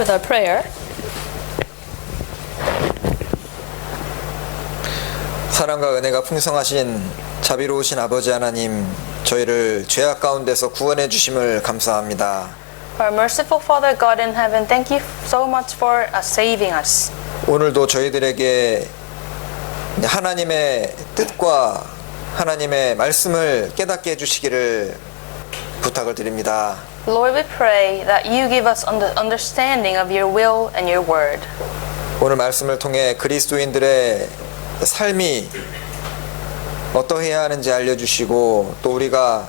with our prayer. 사랑과 은혜가 풍성하신 자비로우신 아버지 하나님, 저희를 죄악 가운데서 구원해 주심을 감사합니다. Our merciful Father God in heaven, thank you so much for saving us. 오늘도 저희들에게 하나님의 뜻과 하나님의 말씀을 깨닫게 해주시기를 부탁을 드립니다. Lord, we pray that you give us understanding of your will and your word. 오늘 말씀을 통해 그리스도인들의 삶이 어떠해야 하는지 알려주시고, 또 우리가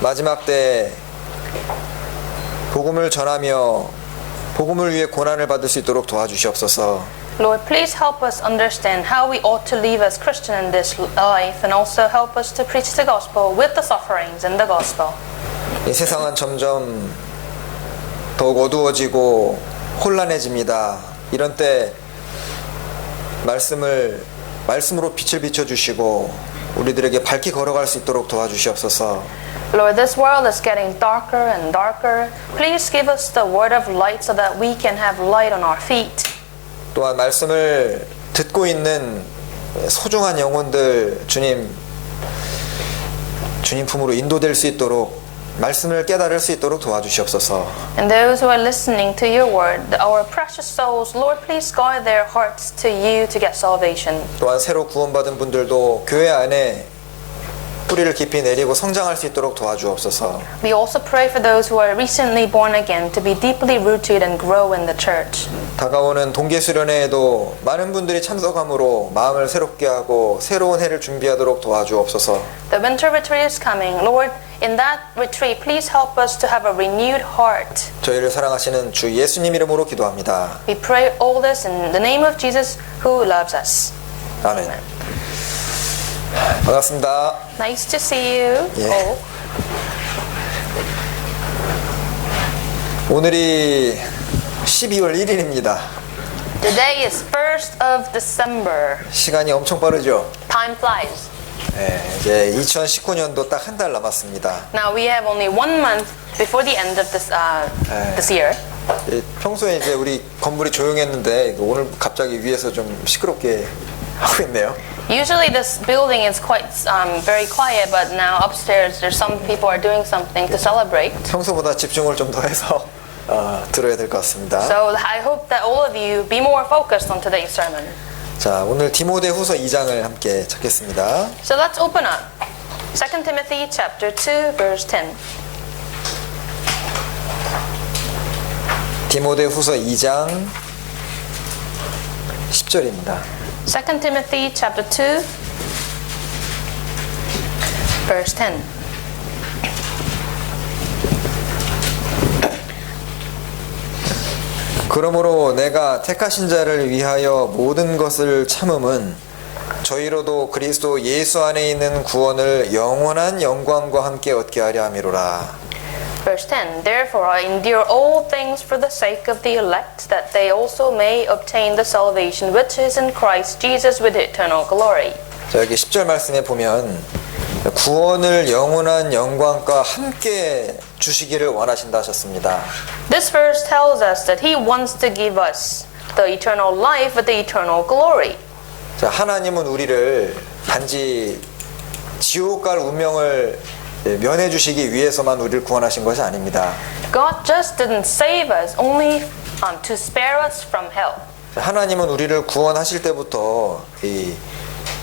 마지막 때 복음을 전하며 복음을 위해 고난을 받을 수 있도록 도와주시옵소서. Lord, please help us understand how we ought to live as Christian in this life, and also help us to preach the gospel with the sufferings in the gospel. 이 세상은 점점 더욱 어두워지고 혼란해집니다. 이런 때 말씀으로 빛을 비춰주시고 우리들에게 밝게 걸어갈 수 있도록 도와주시옵소서. Lord, this world is getting darker and darker. Please give us the word of light so that we can have light on our feet. 또한 말씀을 듣고 있는 소중한 영혼들 주님 품으로 인도될 수 있도록, 말씀을 깨달을 수 있도록 도와주시옵소서. And those who are listening to your word, our precious souls, Lord, please guide their hearts to you to get salvation. 또한 새로 구원받은 분들도 교회 안에 뿌리를 깊이 내리고 성장할 수 있도록 도와주옵소서. We also pray for those who are recently born again to be deeply rooted and grow in the church. 다가오는 동계수련회에도 많은 분들이 참석함으로 마음을 새롭게 하고 새로운 해를 준비하도록 도와주옵소서. The winter retreat is coming. Lord, in that retreat, please help us to have a renewed heart. 저희를 사랑하시는 주 예수님 이름으로 기도합니다. We pray all this in the name of Jesus who loves us. 아멘. 반갑습니다. Nice to see you. 예. all. 오늘이 12월 1일입니다. Today is 1st of December. 시간이 엄청 빠르죠? Time flies. 네, 이제 2019년도 딱 한 달 남았습니다. Now we have only 1 month before the end of this year. 평소에 이제 우리 건물이 조용했는데 오늘 갑자기 위에서 좀 시끄럽게 하고 있네요. Usually this building is quite very quiet, but now upstairs there's some people are doing something to celebrate. 평소보다 집중을 좀 더 해서 들어야 될 것 같습니다. So I hope that all of you be more focused on today's sermon. 자, 오늘 디모데후서 2장을 함께 찾겠습니다. So let's open up 2 Timothy chapter 2 verse 10. 디모데후서 2장 10절입니다. 2 Timothy chapter 2 verse 10. 그러므로 내가 택하신 자를 위하여 모든 것을 참음은 저희로도 그리스도 예수 안에 있는 구원을 영원한 영광과 함께 얻게 하려 함이로라. Verse 10. Therefore I endure all things for the sake of the elect, that they also may obtain the salvation which is in Christ Jesus with eternal glory. 자, 여기 10절 말씀에 보면 구원을 영원한 영광과 함께 주시기를 원하신다 하셨습니다. This verse tells us that He wants to give us the eternal life with the eternal glory. 자, 하나님은 우리를 단지 지옥 갈 운명을 면해 주시기 위해서만 우리를 구원하신 것이 아닙니다. God just didn't save us only to spare us from hell. 하나님은 우리를 구원하실 때부터 이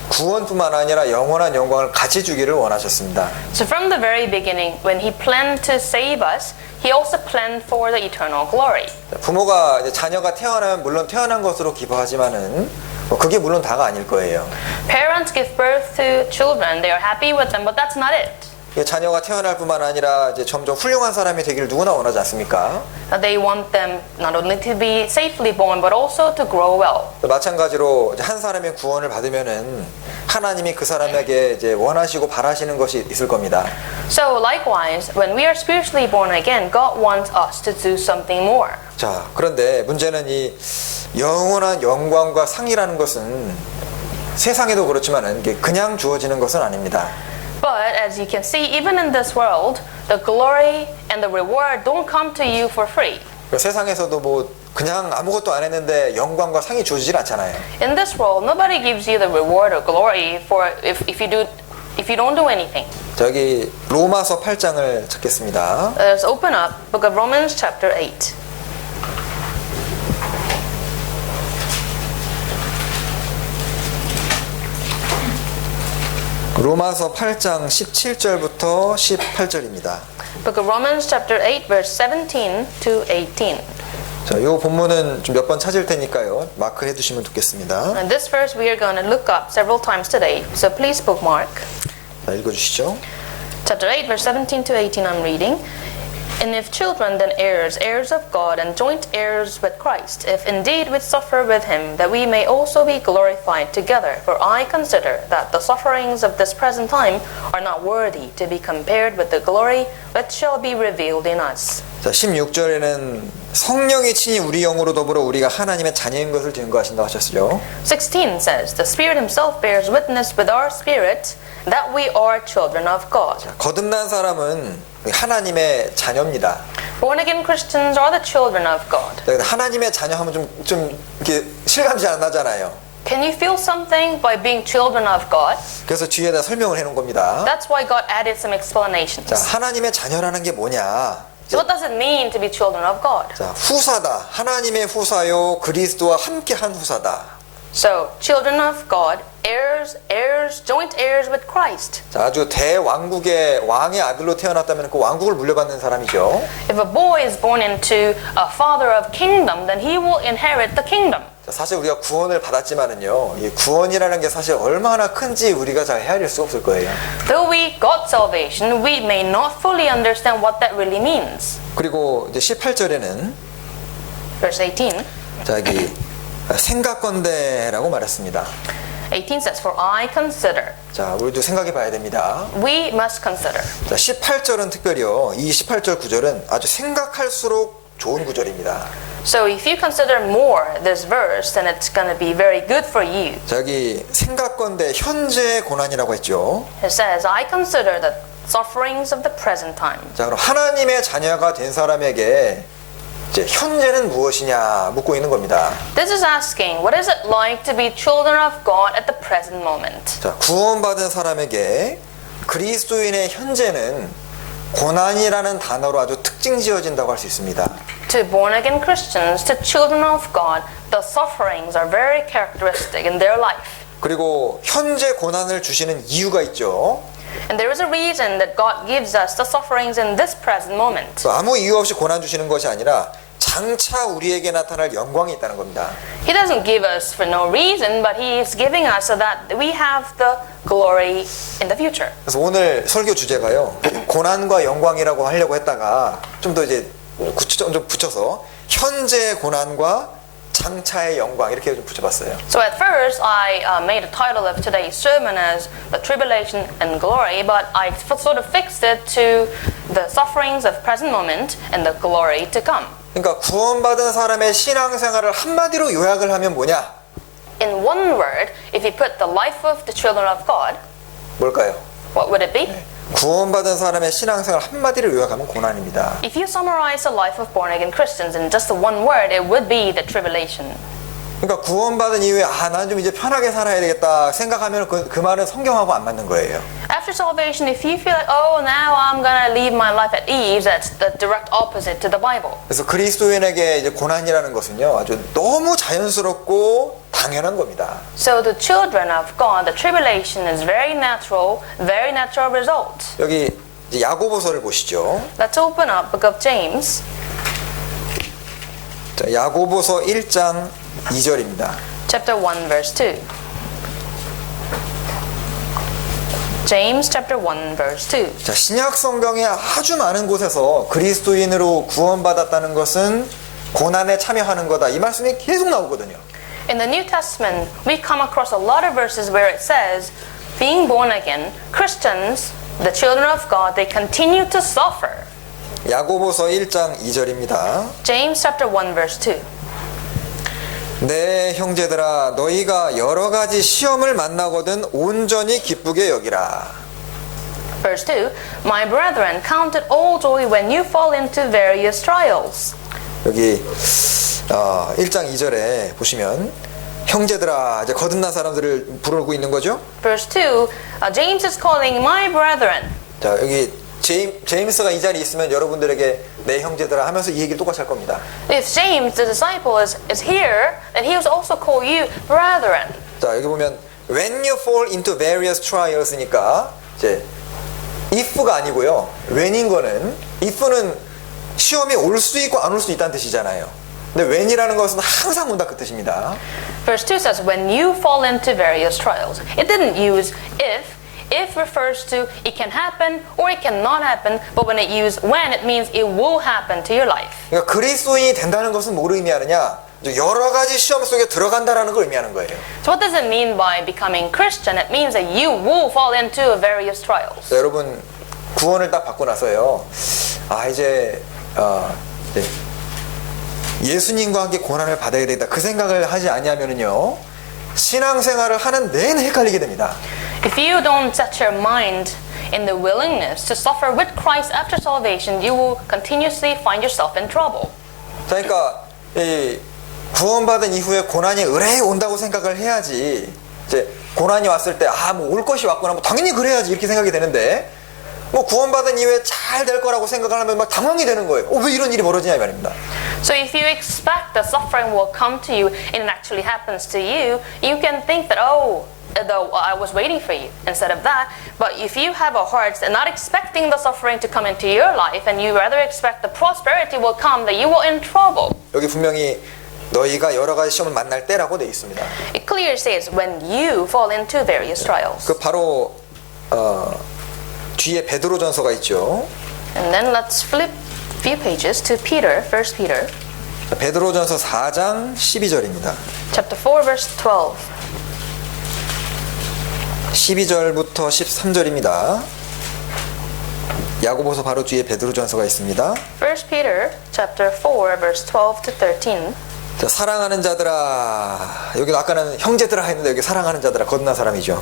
구원뿐만 아니라 영원한 영광을 같이 주기를 원하셨습니다. So from the very beginning, when He planned to save us, He also planned for the eternal glory. 부모가 이제 자녀가 태어나면 물론 태어난 것으로 기뻐하지만은 그게 물론 다가 아닐 거예요. Parents give birth to children; they are happy with them, but that's not it. 자녀가 태어날 뿐만 아니라 이제 점점 훌륭한 사람이 되기를 누구나 원하지 않습니까? They want them not only to be safely born, but also to grow well. 마찬가지로 한 사람의 구원을 받으면은 하나님이 그 사람에게 이제 원하시고 바라시는 것이 있을 겁니다. So likewise, when we are spiritually born again, God wants us to do something more. 자, 그런데 문제는 이 영원한 영광과 상이라는 것은 세상에도 그렇지만은 이게 그냥 주어지는 것은 아닙니다. But as you can see, even in this world, the glory and the reward don't come to you for free. 세상에서도 뭐 그냥 아무것도 안 했는데 영광과 상이 주어지질 않잖아요. In this world, nobody gives you the reward or glory for if you don't do anything. 저기 로마서 8장을 찾겠습니다. Let's open up Book of Romans chapter 8. 로마서 8장 17절부터 18절입니다. Book of Romans chapter 8 verse 17 to 18. 자, 이 본문은 좀 몇 번 찾을 테니까요. 마크해 두시면 좋겠습니다. And this verse we are going to look up several times today, so please bookmark. 자, 읽어 주시죠. Chapter 8 verse 17 to 18 I'm reading. And if children, then heirs, heirs of God, and joint heirs with Christ, if indeed we suffer with him, that we may also be glorified together. For I consider that the sufferings of this present time are not worthy to be compared with the glory which shall be revealed in us. 자, 16절에는 성령이 친히 우리 영으로 더불어 우리가 하나님의 자녀인 것을 증거하신다고 하셨죠. 16 says, The Spirit himself bears witness with our spirit that we are children of God. 거듭난 사람은 하나님의 자녀입니다. Born again Christians are the children of God. 하나님의 자녀 하면 좀 이렇게 실감이 잘 안 나잖아요. Can you feel something by being children of God? 그래서 뒤에다 설명을 해놓은 겁니다. That's why God added some explanations. 자, 하나님의 자녀라는 게 뭐냐? So what does it mean to be children of God? 자, 후사다. 하나님의 후사요. 그리스도와 함께한 후사다. So, children of God, heirs, joint heirs with Christ. 자, 아주 대왕국의 왕의 아들로 태어났다면 그 왕국을 물려받는 사람이죠. If a boy is born into a father of kingdom, then he will inherit the kingdom. 자, 사실 우리가 구원을 받았지만은요, 이 구원이라는 게 사실 얼마나 큰지 우리가 잘 헤아릴 수 없을 거예요. Though we got salvation, we may not fully understand what that really means. 그리고 이제 18절에는 Verse 18. 자, 여기 생각건대라고 말했습니다. 18 says, For I consider. 자, 우리도 생각해 봐야 됩니다. We must consider. 자, 18절은 특별히요. 이 18절 구절은 아주 생각할수록 좋은 구절입니다. So if you consider more this verse, then it's going to be very good for you. 자, 여기 생각건대 현재의 고난이라고 했죠. It says, I consider the sufferings of the present time. 자, 그럼 하나님의 자녀가 된 사람에게 이제 현재는 무엇이냐 묻고 있는 겁니다. This is asking, what is it like to be children of God at the present moment? 자, 구원받은 사람에게 그리스도인의 현재는 고난이라는 단어로 아주 특징 지어진다고 할 수 있습니다. To born again Christians, to children of God, the sufferings are very characteristic in their life. 그리고 현재 고난을 주시는 이유가 있죠. And there is a reason that God gives us the sufferings in this present moment. 아무 이유 없이 고난 주시는 것이 아니라 장차 우리에게 나타날 영광이 있다는 겁니다. He doesn't give us for no reason, but He is giving us so that we have the glory in the future. 그래서 오늘 설교 주제가요, 고난과 영광이라고 하려고 했다가 좀 더 이제 좀 붙여서 현재의 고난과 장차의 영광 이렇게 좀 붙여봤어요. So at first I made the title of today's sermon as the tribulation and glory, but I sort of fixed it to the sufferings of present moment and the glory to come. 그러니까 구원받은 사람의 신앙생활을 한마디로 요약을 하면 뭐냐? In one word, if you put the life of the children of God, 뭘까요? what would it be? 구원받은 사람의 신앙생활 한마디로 요약하면 고난입니다. If you summarize the life of born again Christians in just one word, it would be the tribulation. 그러니까 구원받은 이후에 난 좀 이제 편하게 살아야 되겠다 생각하면 그 말은 성경하고 안 맞는 거예요. After salvation, if you feel like, oh, now I'm gonna live my life at ease, that's the direct opposite to the Bible. 그래서 그리스도인에게 이제 고난이라는 것은요, 아주 너무 자연스럽고 당연한 겁니다. So the children of God, the tribulation is very natural result. 여기 이제 야고보서를 보시죠. Let's open up Book of James. 자, 야고보서 1장 2절입니다. Chapter 1 verse 2. James chapter 1 verse 2. 자, 신약 성경의 아주 많은 곳에서 그리스도인으로 구원받았다는 것은 고난에 참여하는 거다. 이 말씀이 계속 나오거든요. In the New Testament, we come across a lot of verses where it says, being born again, Christians, the children of God, they continue to suffer. 야고보서 1장 2절입니다. James chapter 1 verse 2. 내 형제들아 너희가 여러 가지 시험을 만나거든 온전히 기쁘게 여기라. Verse 2. My brethren, count it all joy when you fall into various trials. 여기 1장 2절에 보시면 형제들아 이제 거듭난 사람들을 부르고 있는 거죠. Verse 2, James is calling my brethren. 자 여기 제임스가 이 자리에 있으면 여러분들에게 내 형제들아 하면서 이 얘기를 똑같이 할 겁니다. If James, the disciple, is here, then he will also call you brethren. 자 여기 보면 when you fall into various trials니까 이제 if가 아니고요. when인 거는 if는 시험이 올 수 있고 안 올 수 있다는 뜻이잖아요. 근데 when이라는 것은 항상 온다 그 뜻입니다. Verse 2 says, when you fall into various trials. It didn't use if. If refers to it can happen or it cannot happen, but when it used when, it means it will happen to your life. 그러니까 그리스도인이 된다는 것은 뭐를 의미하느냐? 여러 가지 시험 속에 들어간다라는 걸 의미하는 거예요. So what does it mean by becoming Christian? It means that you will fall into various trials. 자, 여러분 구원을 딱 받고 나서요. 이제 예수님과 함께 고난을 받아야 되겠다. 그 생각을 하지 아니하면은요. 신앙생활을 하는 내내 헷갈리게 됩니다. If you don't set your mind in the willingness to suffer with Christ after salvation, you will continuously find yourself in trouble. 자, 그러니까 이 구원받은 이후에 고난이 의뢰 온다고 생각을 해야지. 이제 고난이 왔을 때 뭐 올 것이 왔구나. 뭐 당연히 그래야지 이렇게 생각이 되는데 뭐 구원받은 이후에 잘 될 거라고 생각을 하면 막 당황이 되는 거예요. 왜 이런 일이 벌어지냐 이 말입니다. So if you expect that suffering will come to you and it actually happens to you, you can think that, I was waiting for you instead of that. But if you have a heart and not expecting the suffering to come into your life and you rather expect the prosperity will come, that you will in trouble. 여기 분명히 너희가 여러 가지 시험을 만날 때라고 되어 있습니다. It clearly says when you fall into various trials. 그 바로 뒤에 베드로전서가 있죠. And then let's flip a few pages to Peter, 1 Peter. 베드로전서 4장 12절입니다. Chapter 4, verse 12. 12절부터 13절입니다. 야고보서 바로 뒤에 베드로전서가 있습니다. 1 Peter, chapter 4, verse 12 to 13. 자, 사랑하는 자들아. 여기 아까는 형제들아 했는데 여기 사랑하는 자들아 거듭난 사람이죠.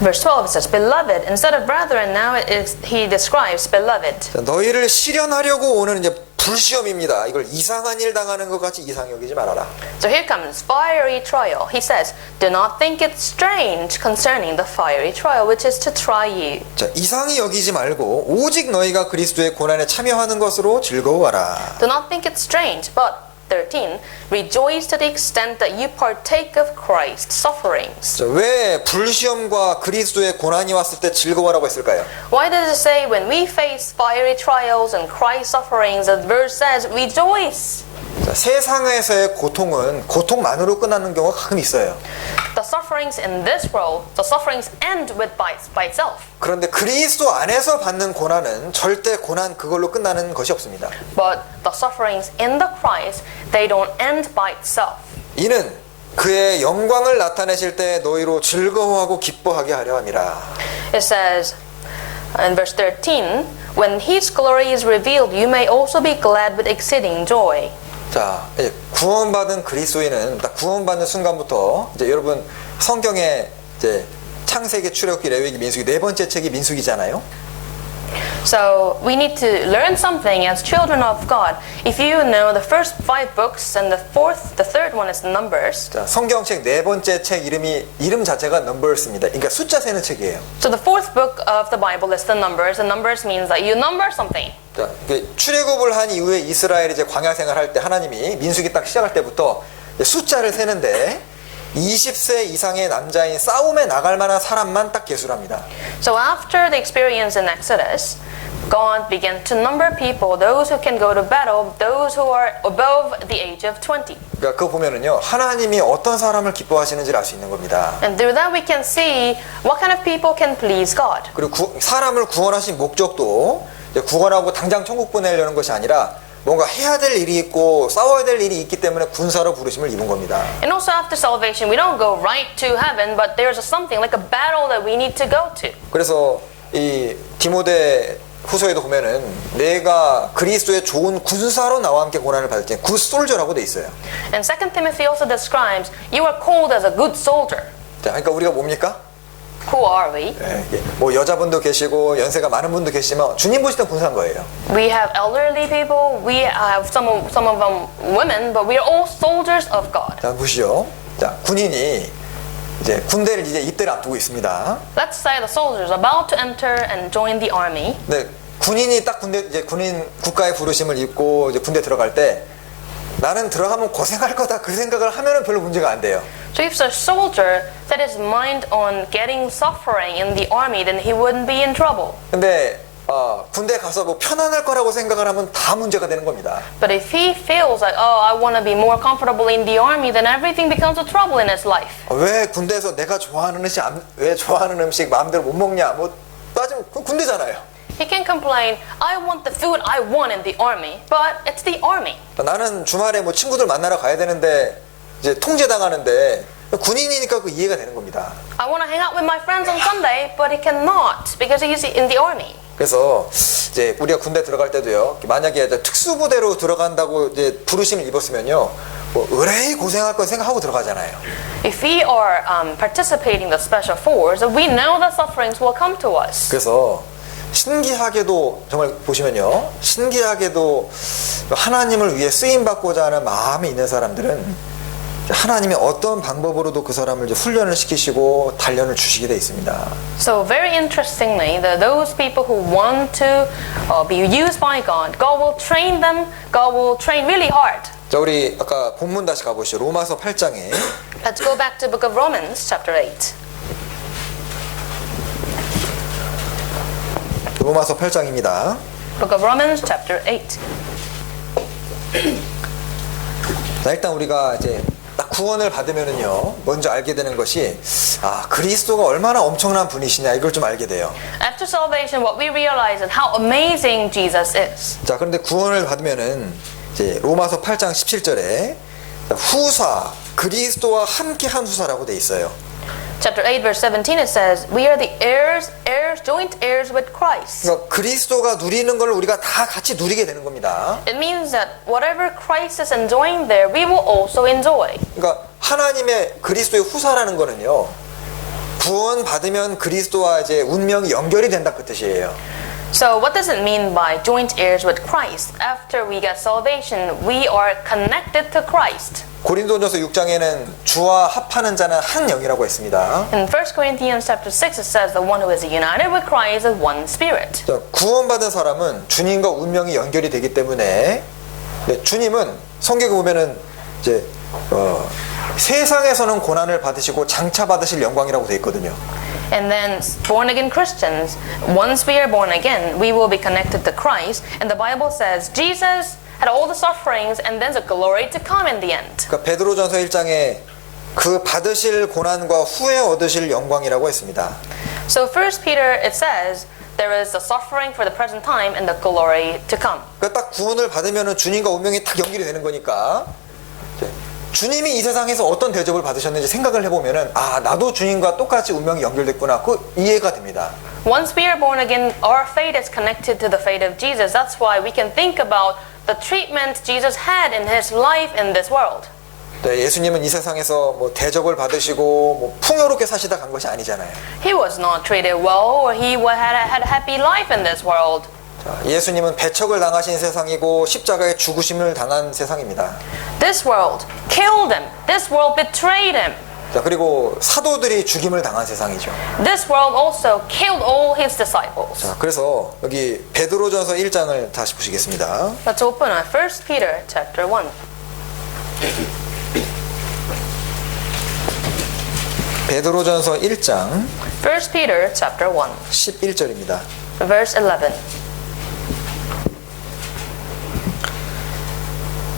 Verse 12 says, Beloved, instead of brethren, now he describes beloved. 자, 너희를 시련하려고 오는 이제 불시험입니다. 이걸 이상한 일 당하는 것 같이 이상히 여기지 말아라. So here comes fiery trial. He says, Do not think it strange concerning the fiery trial, which is to try you. 자, 이상히 여기지 말고 오직 너희가 그리스도의 고난에 참여하는 것으로 즐거워하라. Do not think it strange, but 13, rejoice to the extent that you partake of Christ's sufferings. 자, 왜 불시험과 그리스도의 고난이 왔을 때 즐거워라고 했을까요? Why does it say when we face fiery trials and Christ's sufferings, the verse says rejoice? 자, 세상에서의 고통은 고통만으로 끝나는 경우가 가끔 있어요. The sufferings in this world, the sufferings end with by itself. 그런데 그리스도 안에서 받는 고난은 절대 고난 그걸로 끝나는 것이 없습니다. But the sufferings in the Christ, they don't end by itself. 이는 그의 영광을 나타내실 때 너희로 즐거워하고 기뻐하게 하려 함이라. It says in verse 13, when his glory is revealed, you may also be glad with exceeding joy. 자, 이제 구원받은 그리스도인은 딱 구원받는 순간부터 이제 여러분 성경에 이제 창세기, 출애굽기, 레위기, 민수기 네 번째 책이 민수기잖아요. So we need to learn something as children of God. If you know the first 5 books and the third one is Numbers. 자, 성경책 네 번째 책 이름 자체가 Numbers입니다. 그러니까 숫자 세는 책이에요. So the 4th book of the Bible is the Numbers, and Numbers means that you number something. 자, 출애굽을 한 이후에 이스라엘이 이제 광야 생활할 때 하나님이 민수기 딱 시작할 때부터 숫자를 세는데 20세 이상의 남자인 싸움에 나갈 만한 사람만 딱 계수를 합니다. So after the experience in Exodus, God began to number people, those who can go to battle, those who are above the age of 20. 그러니까 그거 보면은요 하나님이 어떤 사람을 기뻐하시는지를 알 수 있는 겁니다. And through that we can see what kind of people can please God. 그리고 사람을 구원하신 목적도 구원하고 당장 천국 보내려는 것이 아니라 뭔가 해야 될 일이 있고 싸워야 될 일이 있기 때문에 군사로 부르심을 입은 겁니다. And also after salvation, we don't go right to heaven, but there's something like a battle that we need to go to. 그래서 이 디모데 후서에도 보면은 내가 그리스도의 좋은 군사로 나와 함께 고난을 받을 때 굿 솔저라고 돼 있어요. And 2 Timothy also describes you are called as a good soldier. 자, 그러니까 우리가 뭡니까? Who are we? 예, 뭐 여자분도 계시고 연세가 많은 분도 계시지만 주님 보실 때 군사인 거예요. We have elderly people, we have some of them women, but we are all soldiers of God. 자, 보시죠. 자, 군인이 이제 군대를 이제 입대를 앞두고 있습니다. Let's say the soldiers are about to enter and join the army. 네, 군인이 딱 군대 이제 군인 국가의 부르심을 입고 이제 군대 들어갈 때 나는 들어가면 고생할 거다 그 생각을 하면은 별로 문제가 안 돼요. So if the soldier set his mind on getting suffering in the army, then he wouldn't be in trouble. 근데 군대 가서 뭐 편안할 거라고 생각을 하면 다 문제가 되는 겁니다. But if he feels like, oh, I want to be more comfortable in the army, then everything becomes a trouble in his life. 왜 군대에서 내가 좋아하는 음식 왜 좋아하는 음식 마음대로 못 먹냐? 뭐 따지면 그 군대잖아요. He can complain, I want the food I want in the army, but it's the army. 나는 주말에 뭐 친구들 만나러 가야 되는데 이제 통제당하는데 군인이니까 그 이해가 되는 겁니다. I want to hang out with my friends on Sunday, but he cannot because he's in the army. 그래서 이제 우리가 군대 들어갈 때도요. 만약에 이제 특수부대로 들어간다고 이제 부르심을 입었으면요. 뭐 의뢰이 고생할 거 생각하고 들어가잖아요. If we are participating in the special force, we know that sufferings will come to us. 그래서 신기하게도 정말 보시면요. 신기하게도 하나님을 위해 쓰임 받고자 하는 마음이 있는 사람들은 하나님이 어떤 방법으로도 그 사람을 이제 훈련을 시키시고 단련을 주시게 돼 있습니다. So very interestingly, those people who want to be used by God, God will train them. God will train really hard. 자, 우리 아까 본문 다시 가보시죠. 로마서 8장에 Let's go back to the book of Romans, chapter 8. 로마서 8장입니다. Book of Romans, chapter 8. 자, 일단 우리가 이제 딱 구원을 받으면은요, 먼저 알게 되는 것이 그리스도가 얼마나 엄청난 분이시냐 이걸 좀 알게 돼요. After salvation, what we realize is how amazing Jesus is. 자, 그런데 구원을 받으면은 이제 로마서 8장 17절에 후사 그리스도와 함께한 후사라고 돼 있어요. Chapter 8, verse 17, it says, we are the heirs, joint heirs with Christ. 그러니까 그리스도가 누리는 걸 우리가 다 같이 누리게 되는 겁니다. It means that whatever Christ is enjoying there, we will also enjoy. 그러니까 하나님의 그리스도의 후사라는 거는요, 구원 받으면 그리스도와 이제 운명이 연결이 된다 그 뜻이에요. So what does it mean by joint heirs with Christ? After we get salvation, we are connected to Christ. 고린도전서 6장에는 주와 합하는 자는 한 영이라고 했습니다. In 1 Corinthians chapter 6, it says the one who is united with Christ is one spirit. 구원받은 사람은 주님과 운명이 연결이 되기 때문에 주님은 성경에 보면은 이제 세상에서는 고난을 받으시고 장차 받으실 영광이라고 돼 있거든요. And then born again Christians, once we are born again, we will be connected to Christ. And the Bible says Jesus had all the sufferings and then the glory to come in the end. 그러니까 베드로전서 1장에 그 받으실 고난과 후에 얻으실 영광이라고 했습니다. So 1 Peter it says there is the suffering for the present time and the glory to come. 그러니까 딱 구원을 받으면은 주님과 운명이 딱 연결이 되는 거니까 주님이 이 세상에서 어떤 대접을 받으셨는지 생각을 해보면은 나도 주님과 똑같이 운명이 연결됐구나 그 이해가 됩니다. Once we are born again, our fate is connected to the fate of Jesus. That's why we can think about the treatment Jesus had in his life in this world. 네, 예수님은 이 세상에서 뭐 대접을 받으시고 뭐 풍요롭게 사시다 간 것이 아니잖아요. He was not treated well, or he had a happy life in this world. 자, 예수님은 배척을 당하신 세상이고 십자가에 죽으심을 당한 세상입니다. This world killed him. This world betrayed him. 자, 그리고 사도들이 죽임을 당한 세상이죠. This world also killed all his disciples. 자, 그래서 여기 베드로전서 1장을 다시 보시겠습니다. Let's open up 1 Peter chapter 1. 베드로전서 1장 1 Peter chapter 1, 11절입니다. verse 11.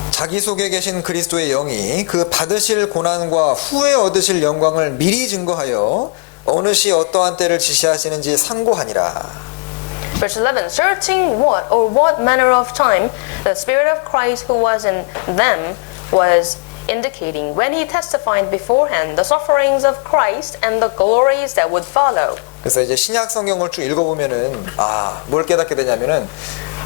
자기 속에 계신 그리스도의 영이 그 받으실 고난과 후에 얻으실 영광을 미리 증거하여 어느 시 어떠한 때를 지시하시는지 상고하니라. Verse 11, searching what manner of time the Spirit of Christ who was in them was indicating when he testified beforehand the sufferings of Christ and the glories that would follow. 그래서 이제 신약 성경을 쭉 읽어보면은 뭘 깨닫게 되냐면은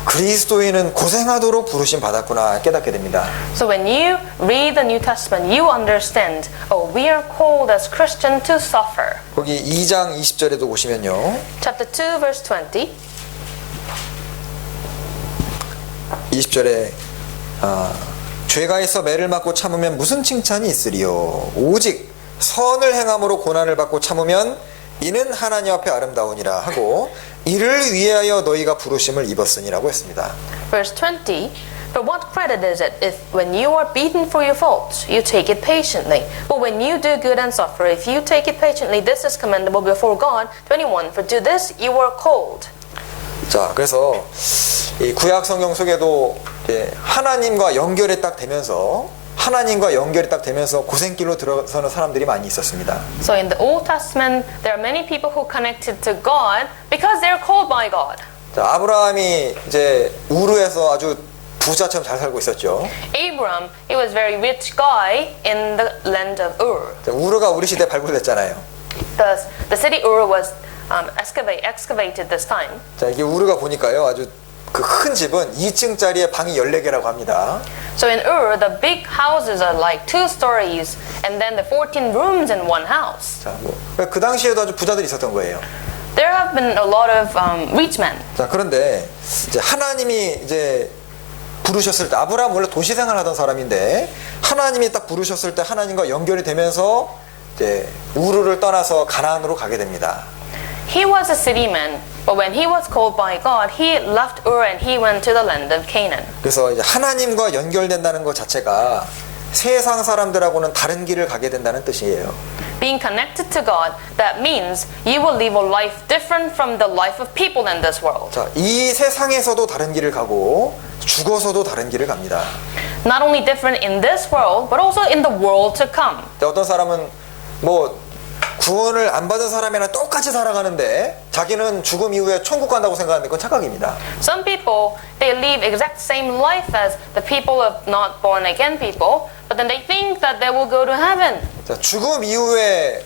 그리스도인은 고생하도록 부르심 받았구나 깨닫게 됩니다. So when you read the New Testament, you understand, oh, we are called as Christians to suffer. 거기 2장 20절에도 보시면요. Chapter 2, verse 20. 20절에 죄가 있어 매를 맞고 참으면 무슨 칭찬이 있으리요. 오직 선을 행함으로 고난을 받고 참으면 이는 하나님 앞에 아름다우니라 하고 이를 위하여 너희가 부르심을 입었으니라고 했습니다. Verse 20. But what credit is it if when you are beaten for your faults, you take it patiently? But when you do good and suffer, if you take it patiently, this is commendable before God. 21. For to this you were called. 자, 그래서 이 구약 성경 속에도 하나님과 연결이 딱 되면서 고생길로 들어서는 사람들이 많이 있었습니다. So in the Old Testament, there are many people who connected to God because they are called by God. 자, 아브라함이 이제 우르에서 아주 부자처럼 잘 살고 있었죠. Abram, he was a very rich guy in the land of Ur. 자, 우르가 우리 시대에 발굴됐잖아요. The city Ur was excavated this time. 자, 이게 우르가 보니까요, 아주 그 큰 집은 2층짜리에 방이 14개라고 합니다. So in Ur, the big houses are like 2 stories, and then the 14 rooms in one house. 자, 그 당시에도 아주 부자들이 있었던 거예요. There have been a lot of rich men. 자, 그런데 이제 하나님이 이제 부르셨을 때, 아브라함 원래 도시 생활하던 사람인데 하나님이 딱 부르셨을 때 하나님과 연결이 되면서 이제 우르를 떠나서 가나안으로 가게 됩니다. He was a city man, but when he was called by God, he left Ur and he went to the land of Canaan. 그래서 이제 하나님과 연결된다는 것 자체가 세상 사람들하고는 다른 길을 가게 된다는 뜻이에요. Being connected to God, that means you will live a life different from the life of people in this world. 자, 이 세상에서도 다른 길을 가고 죽어서도 다른 길을 갑니다. Not only different in this world, but also in the world to come. 자, 어떤 사람은 뭐 구원을 안 받은 사람이랑 똑같이 살아가는데 자기는 죽음 이후에 천국 간다고 생각하는데 그건 착각입니다. Some people, they live exact same life as the people of not born again people, but then they think that they will go to heaven. 자, 죽음 이후에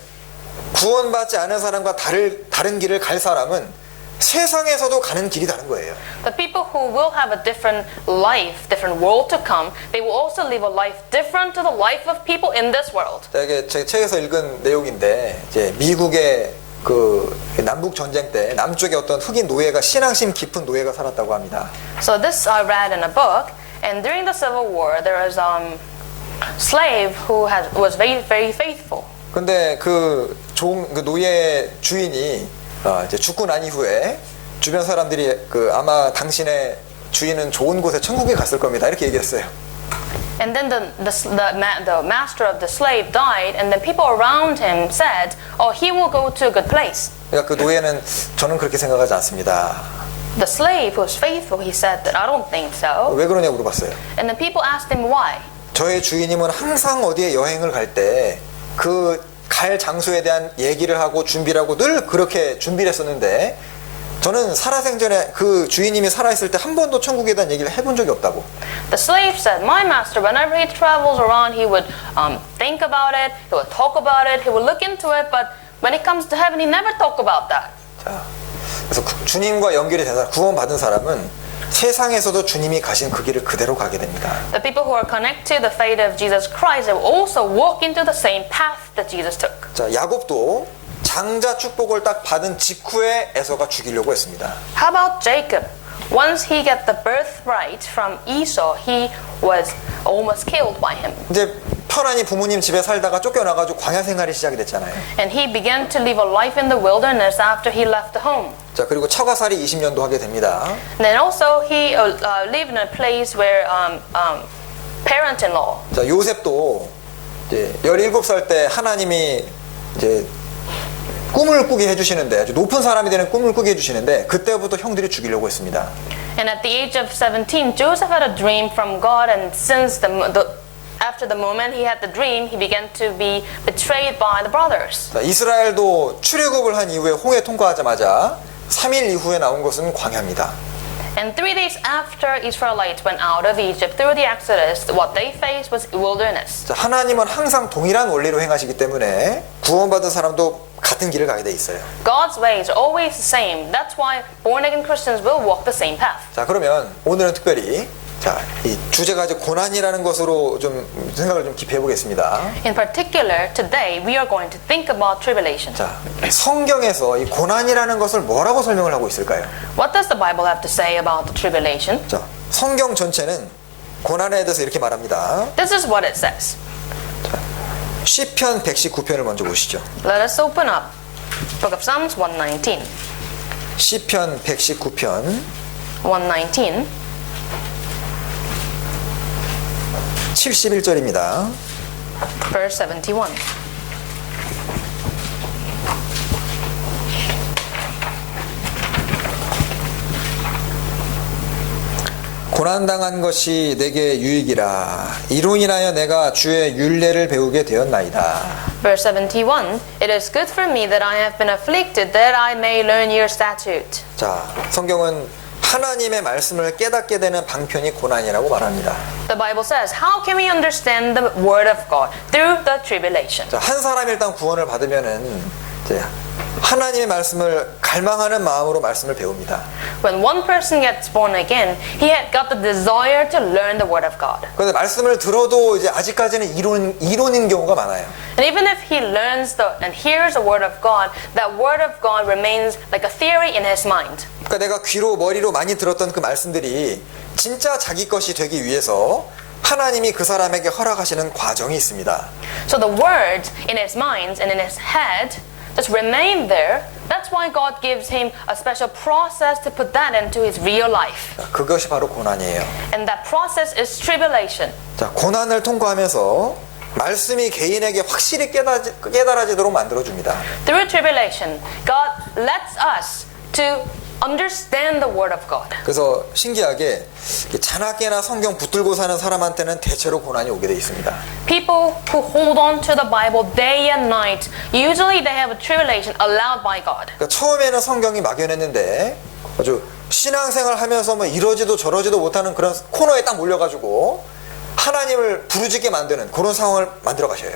구원받지 않은 사람과 다른 길을 갈 사람은 세상에서도 가는 길이 다른 거예요. The people who will have a different life, different world to come, they will also live a life different to the life of people in this world. 자, 이게 제 책에서 읽은 내용인데 이제 미국의 그 남북 전쟁 때 남쪽에 어떤 흑인 노예가 신앙심 깊은 노예가 살았다고 합니다. So this I read in a book, and during the Civil War, there was a slave who was very, very faithful. 근데 그 노예 주인이 이제 죽고 난 이후에 주변 사람들이 아마 당신의 주인은 좋은 곳에 천국에 갔을 겁니다. 이렇게 얘기했어요. And then the master of the slave died, and then people around him said, "Oh, he will go to a good place." 그러니까 그 노예는 저는 그렇게 생각하지 않습니다. The slave who was faithful, he said that I don't think so. 왜 그러냐고 물어봤어요. And then people asked him why. 저의 주인님은 항상 어디에 여행을 갈 때 그 갈 장소에 대한 얘기를 하고 준비를 하고 늘 그렇게 준비를 했었는데 저는 살아생전에 그 주인님이 살아있을 때 한 번도 천국에 대한 얘기를 해본 적이 없다고. The slave said, "My master, whenever he travels around, he would think about it, he would talk about it, he would look into it, but when it comes to heaven, he never talk about that." 자, 그래서 주님과 연결이 된 사람, 구원받은 사람은 세상에서도 주님이 가신 그 길을 그대로 가게 됩니다. The people who are connected to the faith of Jesus Christ, they will also walk into the same path that Jesus took. 자, 야곱도 장자 축복을 딱 받은 직후에 에서가 죽이려고 했습니다. How about Jacob? Once he got the birthright from Esau, he was almost killed by him. 이제 편안히 부모님 집에 살다가 쫓겨나가지고 광야 생활이 시작이 됐잖아요. And he began to live a life in the wilderness after he left the home. 자, 그리고 처가살이 20년도 하게 됩니다. And then also he lived in a place where parent-in-law. 자, 요셉도 이제 17살 때 하나님이 이제 꿈을 꾸게 해주시는데 아주 높은 사람이 되는 꿈을 꾸게 해주시는데 그때부터 형들이 죽이려고 했습니다. And at the age of 17, Joseph had a dream from God, and since after the moment he had the dream, he began to be betrayed by the brothers. 자, 이스라엘도 출애굽을 한 이후에 홍해 통과하자마자 3일 이후에 나온 것은 광야입니다. And 3 days after Israelites went out of Egypt through the Exodus, what they faced was wilderness. 자, 하나님은 항상 동일한 원리로 행하시기 때문에 구원받은 사람도 같은 길을 가게 돼 있어요. God's ways are always the same. That's why born-again Christians will walk the same path. 자, 그러면 오늘은 특별히 자, 이 주제가 이제 고난이라는 것으로 좀 생각을 좀 깊이 해보겠습니다. In particular, today we are going to think about tribulation. 자, 성경에서 이 고난이라는 것을 뭐라고 설명을 하고 있을까요? What does the Bible have to say about the tribulation? 자, 성경 전체는 고난에 대해서 이렇게 말합니다. This is what it says. 시편 119편을 먼저 보시죠. Let us open up Book of Psalms 119. 시편 119편 119, 71절입니다. verse 71. 고난당한 것이 내게 유익이라 이로 인하여 내가 주의 율례를 배우게 되었나이다. Verse 71. It is good for me that I have been afflicted, that I may learn your statute. 자, 성경은 하나님의 말씀을 깨닫게 되는 방편이 고난이라고 말합니다. The Bible says, how can we understand the word of God? Through the tribulation. 자, 한 사람이 일단 구원을 받으면은 이제 하나님의 말씀을 갈망하는 마음으로 말씀을 배웁니다. When one person gets born again, he had got the desire to learn the word of God. 그런데 말씀을 들어도 이제 아직까지는 이론인 경우가 많아요. And even if he learns and hears the word of God, that word of God remains like a theory in his mind. 그러니까 내가 귀로 머리로 많이 들었던 그 말씀들이 진짜 자기 것이 되기 위해서 하나님이 그 사람에게 허락하시는 과정이 있습니다. So the words in his mind and in his head just remain there. That's why God gives him a special process to put that into his real life. 자, 그것이 바로 고난이에요. And that process is tribulation. 자, 고난을 통과하면서 말씀이 개인에게 확실히 깨달아지도록 만들어줍니다. Through tribulation, God lets us to understand the word of God. 그래서 신기하게 자나깨나 성경 붙들고 사는 사람한테는 대체로 고난이 오게 돼 있습니다. People who hold on to the Bible day and night, usually they have a tribulation allowed by God. 그러니까 처음에는 성경이 막연했는데 아주 신앙생활 하면서 뭐 이러지도 저러지도 못하는 그런 코너에 딱 몰려가지고 하나님을 부르짖게 만드는 그런 상황을 만들어 가셔요.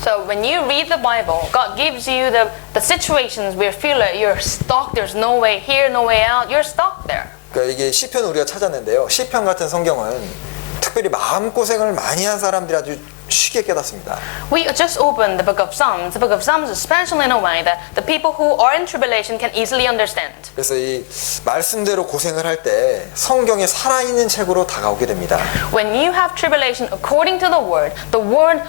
So when you read the Bible, God gives you the situations where you feel like you're stuck, there's no way here, no way out, you're stuck there. 그러니까 이게 시편 우리가 찾았는데요. 시편 같은 성경은 특별히 마음고생을 많이 한 사람들이 아주 쉽게 깨닫습니다. We just opened the book of Psalms. The book of Psalms is special in a way that the people who are in tribulation can easily understand. 그래서 이 말씀대로 고생을 할 때 성경이 살아있는 책으로 다가오게 됩니다. When you have tribulation according to the word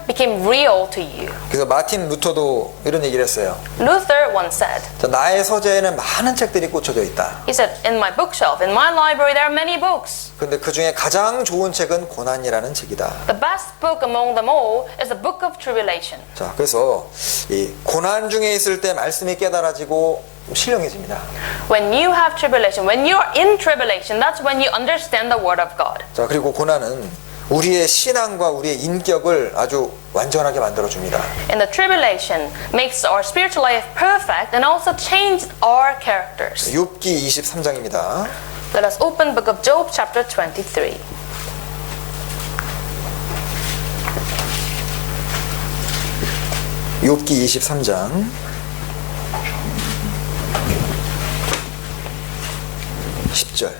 became real to you. 그래서 마틴 루터도 이런 얘기를 했어요. Luther once said, 자, 나의 서재에는 많은 책들이 꽂혀져 있다. he said, in my bookshelf, in my library, there are many books. 근데 그 중에 가장 좋은 책은 고난이라는 책이다. The best book among them all is the book of tribulation. 자, 그래서 이 고난 중에 있을 때 말씀이 깨달아지고 신령해집니다. When you have tribulation, when you are in tribulation, that's when you understand the word of God. 자, 그리고 고난은 우리의 신앙과 우리의 인격을 아주 완전하게 만들어줍니다. And the tribulation makes our spiritual life perfect and also changes our characters. 욥기 23장입니다. Let us open book of Job chapter 23. 욥기 23장 10절.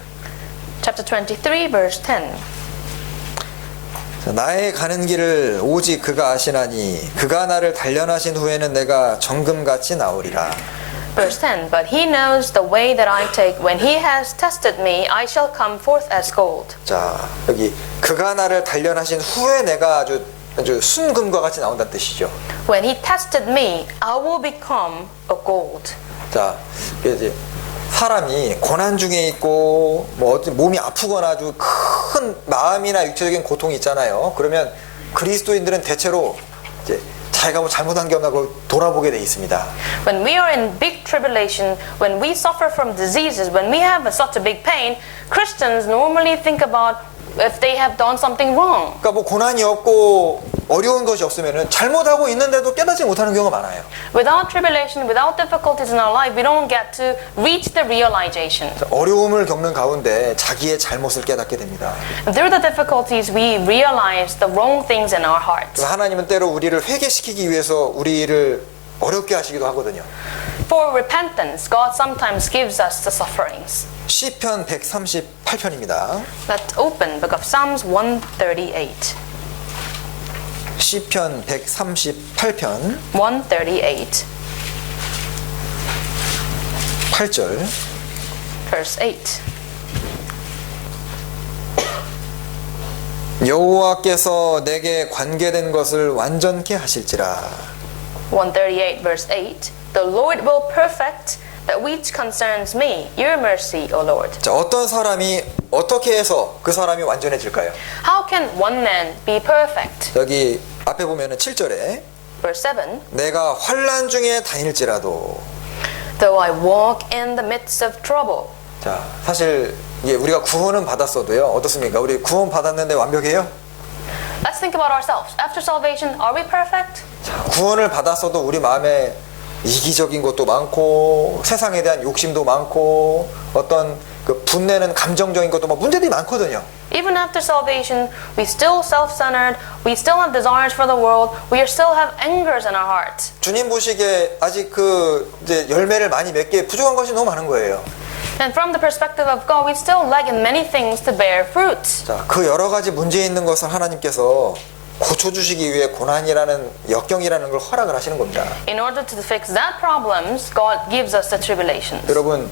Chapter 23 verse 10. 자, 나의 가는 길을 오직 그가 아시나니 그가 나를 단련하신 후에는 내가 정금같이 나오리라. Verse 10. But he knows the way that I take. When he has tested me, I shall come forth as gold. 자, 여기 그가 나를 단련하신 후에 내가 아주 순금과 같이 나온다는 뜻이죠. When he tested me, I will become a gold. 자, 이제 사람이 고난 중에 있고 뭐 어떤 몸이 아프거나 아주 큰 마음이나 육체적인 고통이 있잖아요. 그러면 그리스도인들은 대체로 이제 자기가 뭐 잘못한 게 없나 그걸 돌아보게 돼 있습니다. When we are in big tribulation, when we suffer from diseases, when we have such a big pain, Christians normally think about if they have done something wrong. 그러니까 뭐 고난이 없고 어려운 것이 없으면은 잘못하고 있는데도 깨닫지 못하는 경우가 많아요. Without tribulation, without difficulties in our life, we don't get to reach the realization. 어려움을 겪는 가운데 자기의 잘못을 깨닫게 됩니다. And through the difficulties, we realize the wrong things in our hearts. 하나님은 때로 우리를 회개시키기 위해서 우리를 어렵게 하시기도 하거든요. For repentance, God sometimes gives us the sufferings. 시편 138편입니다. Let's open Book of Psalms 138. 시편 138편 138, 8절 verse 8. 여호와께서 내게 관계된 것을 완전케 하실지라. 138, verse 8. The Lord will perfect that which concerns me. Your mercy, O Lord. 자, 어떤 사람이 어떻게 해서 그 사람이 완전해질까요? How can one man be perfect? 여기 앞에 보면은 7절에 Verse 7. 내가 환난 중에 다닐지라도. Though I walk in the midst of trouble. 자, 사실 이게 우리가 구원은 받았어도요. 어떻습니까? 우리 구원 받았는데 완벽해요? Let's think about ourselves. After salvation, are we perfect? 자, 구원을 받았어도 우리 마음에 이기적인 것도 많고 세상에 대한 욕심도 많고 어떤 그 분내는 감정적인 것도 막 문제들이 많거든요. Even after salvation, we still self-centered, we still have desires for the world, we still have angers in our hearts. 주님 보시기에 아직 그 이제 열매를 많이 맺기에 부족한 것이 너무 많은 거예요. And from the perspective of God, we still lack in many things to bear fruits. 자, 그 여러 가지 문제 있는 것을 하나님께서 고쳐주시기 위해 고난이라는 역경이라는 걸 허락을 하시는 겁니다. In order to fix that problems, God gives us the tribulations. 여러분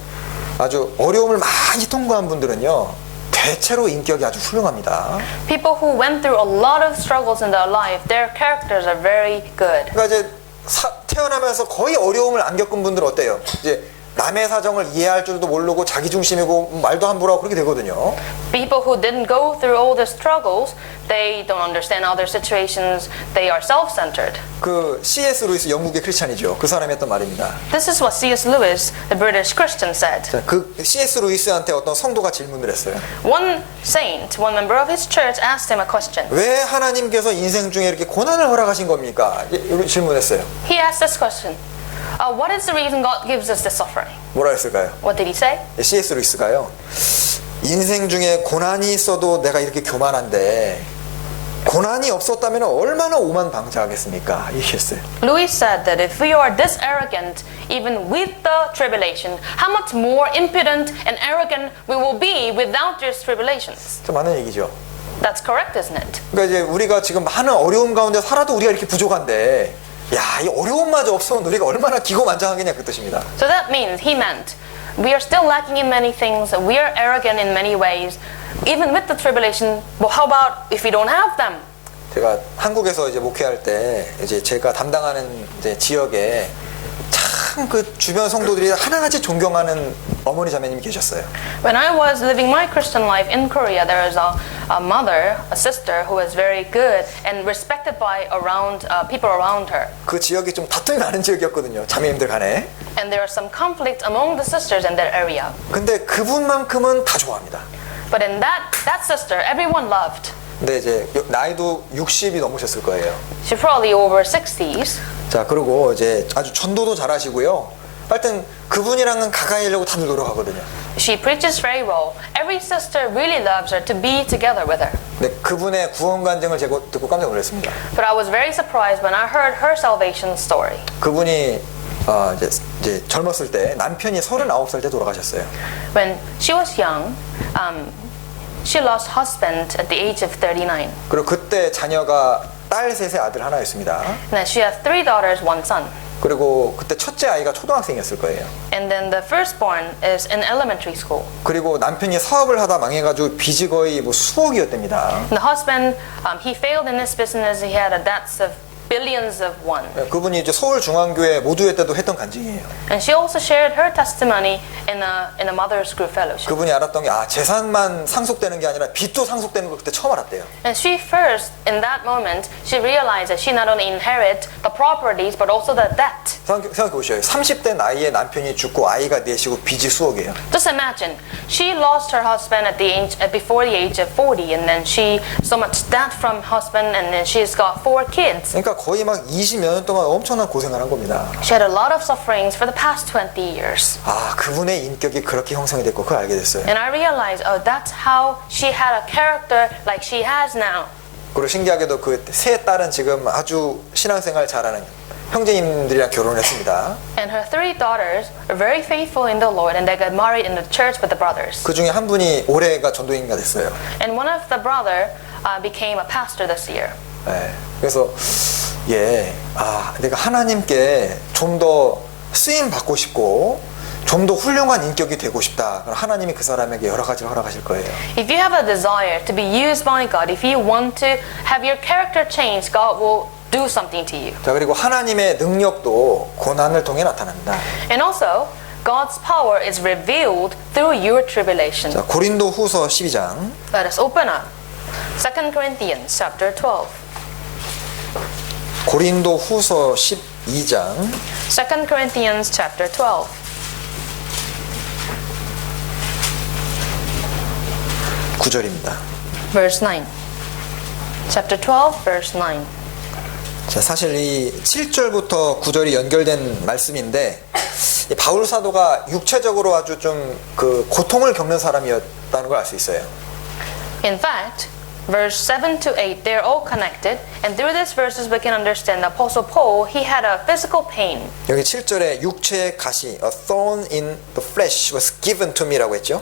아주 어려움을 많이 통과한 분들은요 대체로 인격이 아주 훌륭합니다. People who went through a lot of struggles in their life, their characters are very good. 그러니까 이제 태어나면서 거의 어려움을 안 겪은 분들은 어때요? 이제 남의 사정을 이해할 줄도 모르고 자기 중심이고 말도 함부로 하고 그렇게 되거든요. People who didn't go through all the struggles, they don't understand other situations, they are self-centered. 그 C.S. 루이스 영국의 크리스찬이죠. 그 사람이 했던 말입니다. This is what C.S. Lewis, the British Christian, said. 자, 그 C.S. 루이스한테 어떤 성도가 질문을 했어요. One saint, one member of his church, asked him a question. 왜 하나님께서 인생 중에 이렇게 고난을 허락하신 겁니까? 이렇게 질문했어요. He asked this question. What is the reason God gives us this suffering? 뭐라 했을까요? What did he say? C.S. 루이스가요. 인생 중에 고난이 있어도 내가 이렇게 교만한데 고난이 없었다면 얼마나 오만방자하겠습니까? 얘기했어요. Lewis said that if we are this arrogant, even with the tribulation, how much more impudent and arrogant we will be without these tribulations. 좀 많은 얘기죠. That's correct, isn't it? 그러니까 이제 우리가 지금 많은 어려움 가운데 살아도 우리가 이렇게 부족한데 야, 이 어려움마저 없으면 우리가 얼마나 기고만장하겠냐 그 뜻입니다. So that means, he meant, we are still lacking in many things, we are arrogant in many ways, even with the tribulation, but how about if we don't have them? 제가 한국에서 이제 목회할 때 이제 제가 담당하는 이제 지역에 참 그 주변 성도들이 하나같이 존경하는 어머니 자매님이 계셨어요. When I was living my Christian life in Korea, there was a mother, a sister who was very good and respected by people around her. 그 지역이 좀 다툼이 많은 지역이었거든요. 자매님들 간에. And there was some conflict among the sisters in that area. 근데 그분만큼은 다 좋아합니다. But in that sister, everyone loved. 근데 이제 나이도 60이 넘으셨을 거예요. She's probably over 60s. 자, 그리고 이제 아주 전도도 잘하시고요. 하여튼 그분이랑은 가까이 하려고 다들 노력하거든요. She preaches very well. Every sister really loves her to be together with her. 근데 그분의 구원 간증을 제가 듣고 깜짝 놀랐습니다. But I was very surprised when I heard her salvation story. 그분이 이제 젊었을 때 남편이 39살 때 돌아가셨어요. When she was young, she lost husband at the age of 39. 그리고 그때 자녀가 딸 셋의 아들 하나였습니다. And then she had 3 daughters, 1 son. 그리고 그때 첫째 아이가 초등학생이었을 거예요. And then the firstborn is in elementary school. 그리고 남편이 사업을 하다 망해가지고 빚이 거의 뭐 수억이었답니다. And the husband, he failed in his business. He had a debts of billions of won. 그분이 이제 서울중앙교회 모두회 때도 했던 간증이에요. And she also shared her testimony in a mother's group fellowship. 그분이 알았던 게 재산만 상속되는 게 아니라 빚도 상속되는 걸 그때 처음 알았대요. And she first, in that moment, she realized that she not only inherit the properties but also the debt. 생각해 보셔요. 30대 나이에 남편이 죽고 아이가 넷이고 빚이 수억이에요. Just imagine, she lost her husband at the age, before the age of 40, and then she so much debt from husband, and then she's got 4 kids. 그러니까 거의 막 20여 년 동안 엄청난 고생을 한 겁니다. She had a lot of sufferings for the past 20 years. 아, 그분의 인격이 그렇게 형성이 됐고 그걸 알게 됐어요. And I realized, oh, that's how she had a character like she has now. 그리고 신기하게도 그 세 딸은 지금 아주 신앙생활 잘하는 형제님들이랑 결혼했습니다. And her 3 daughters are very faithful in the Lord, and they got married in the church with the brothers. 그 중에 한 분이 올해가 전도인가 됐어요. And one of the brother became a pastor this year. 네. 그래서 내가 하나님께 좀 더 쓰임 받고 싶고 좀 더 훌륭한 인격이 되고 싶다. 그럼 하나님이 그 사람에게 여러 가지를 허락하실 거예요. If you have a desire to be used by God, if you want to have your character changed, God will do something to you. 자, 그리고 하나님의 능력도 고난을 통해 나타납니다. And also, God's power is revealed through your tribulation. 자, 고린도 후서 12장. Let us open up 2 Corinthians chapter 12. 고린도 후서 12장 2 Corinthians chapter 12. 9절입니다. Verse 9. Chapter 12, verse 9. 자, 사실 이 7절부터 9절이 연결된 말씀인데 이 바울 사도가 육체적으로 아주 좀 그 고통을 겪는 사람이었다는 걸 알 수 있어요. In fact, verse 7 to 8, they're all connected. And through these verses, we can understand the Apostle Paul, he had a physical pain. 여기 7절에 육체의 가시, a thorn in the flesh was given to me라고 했죠.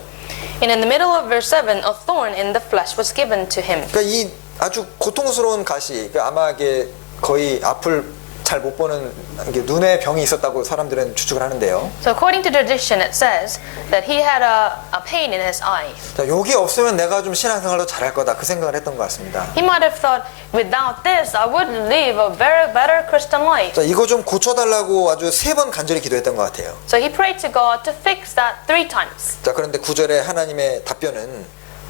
And in the middle of verse 7, a thorn in the flesh was given to him. 그러니까 이 아주 고통스러운 가시, 아마 이게 거의 앞을 잘 못 보는 눈에 병이 있었다고 사람들은 추측을 하는데요. So according to tradition, it says that he had a pain in his eye. 자, 여기 없으면 내가 좀 신앙생활도 잘할 거다 그 생각을 했던 것 같습니다. He might have thought, without this, I would live a very better Christian life. 자, 이거 좀 고쳐달라고 아주 3번 간절히 기도했던 것 같아요. So he prayed to God to fix that 3 times. 자, 그런데 9절에 하나님의 답변은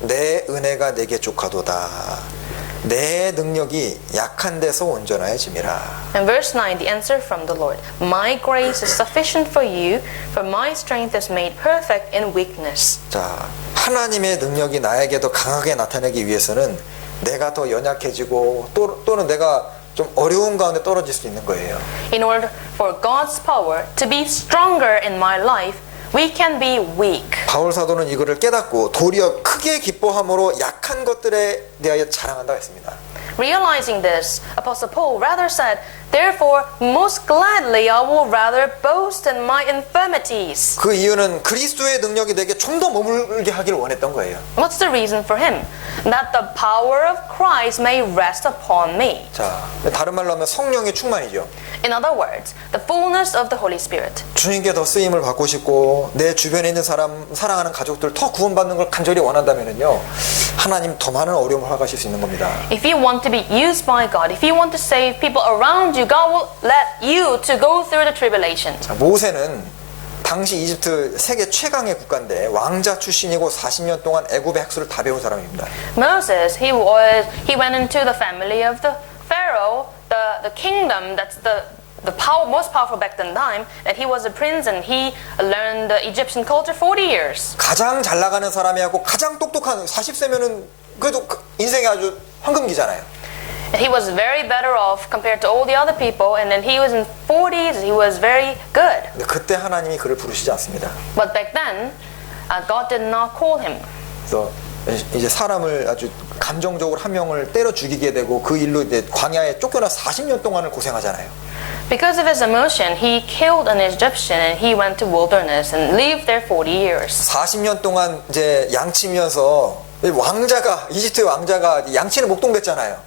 내 은혜가 내게 족하도다. 내 능력이 약한 데서 온전하여짐이라. And verse 9, the answer from the Lord. My grace is sufficient for you, for my strength is made perfect in weakness. 자, 하나님의 능력이 나에게 더 강하게 나타내기 위해서는 내가 더 연약해지고 또는 내가 좀 어려운 가운데 떨어질 수 있는 거예요. In order for God's power to be stronger in my life, we can be weak. 바울 사도는 이거를 깨닫고 도리어 크게 기뻐함으로 약한 것들에 대하여 자랑한다고 했습니다. Realizing this, Apostle Paul rather said, therefore, most gladly I will rather boast in my infirmities. 그 이유는 그리스도의 능력이 내게 좀 더 머물게 하기를 원했던 거예요. What's the reason for him? That the power of Christ may rest upon me. 자, 다른 말로 하면 성령의 충만이죠. In other words, the fullness of the Holy Spirit. 주님께 더 쓰임을 받고 싶고 내 주변에 있는 사람, 사랑하는 가족들 더 구원받는 걸 간절히 원한다면요, 하나님 더 많은 어려움을 허락하실 수 있는 겁니다. If you want to be used by God, if you want to save people around you, God will let you to go through the tribulation. 자, 모세는 당시 이집트 세계 최강의 국가인데 왕자 출신이고 40년 동안 애굽의 학술을 다 배운 사람입니다. Moses, he went into the family of the Pharaoh, the kingdom that's the most powerful back then time, that he was a prince and he learned the Egyptian culture 40 years. 가장 잘 나가는 사람이 하고 가장 똑똑한 40세면은 그래도 인생이 아주 황금기잖아요. And he was very better off compared to all the other people, and then he was in 40s, he was very good. 근데 그때 하나님이 그를 부르시지 않습니다. But back then, God did not call him. 그래서 이제 사람을 아주 감정적으로 한 명을 때려 죽이게 되고 그 일로 이제 광야에 쫓겨나 40년 동안을 고생하잖아요. Because of his emotion, he killed an Egyptian and he went to wilderness and lived there 40 years. 40년 동안 이제 양치면서 왕자가 이집트의 왕자가 양치는 목동됐잖아요.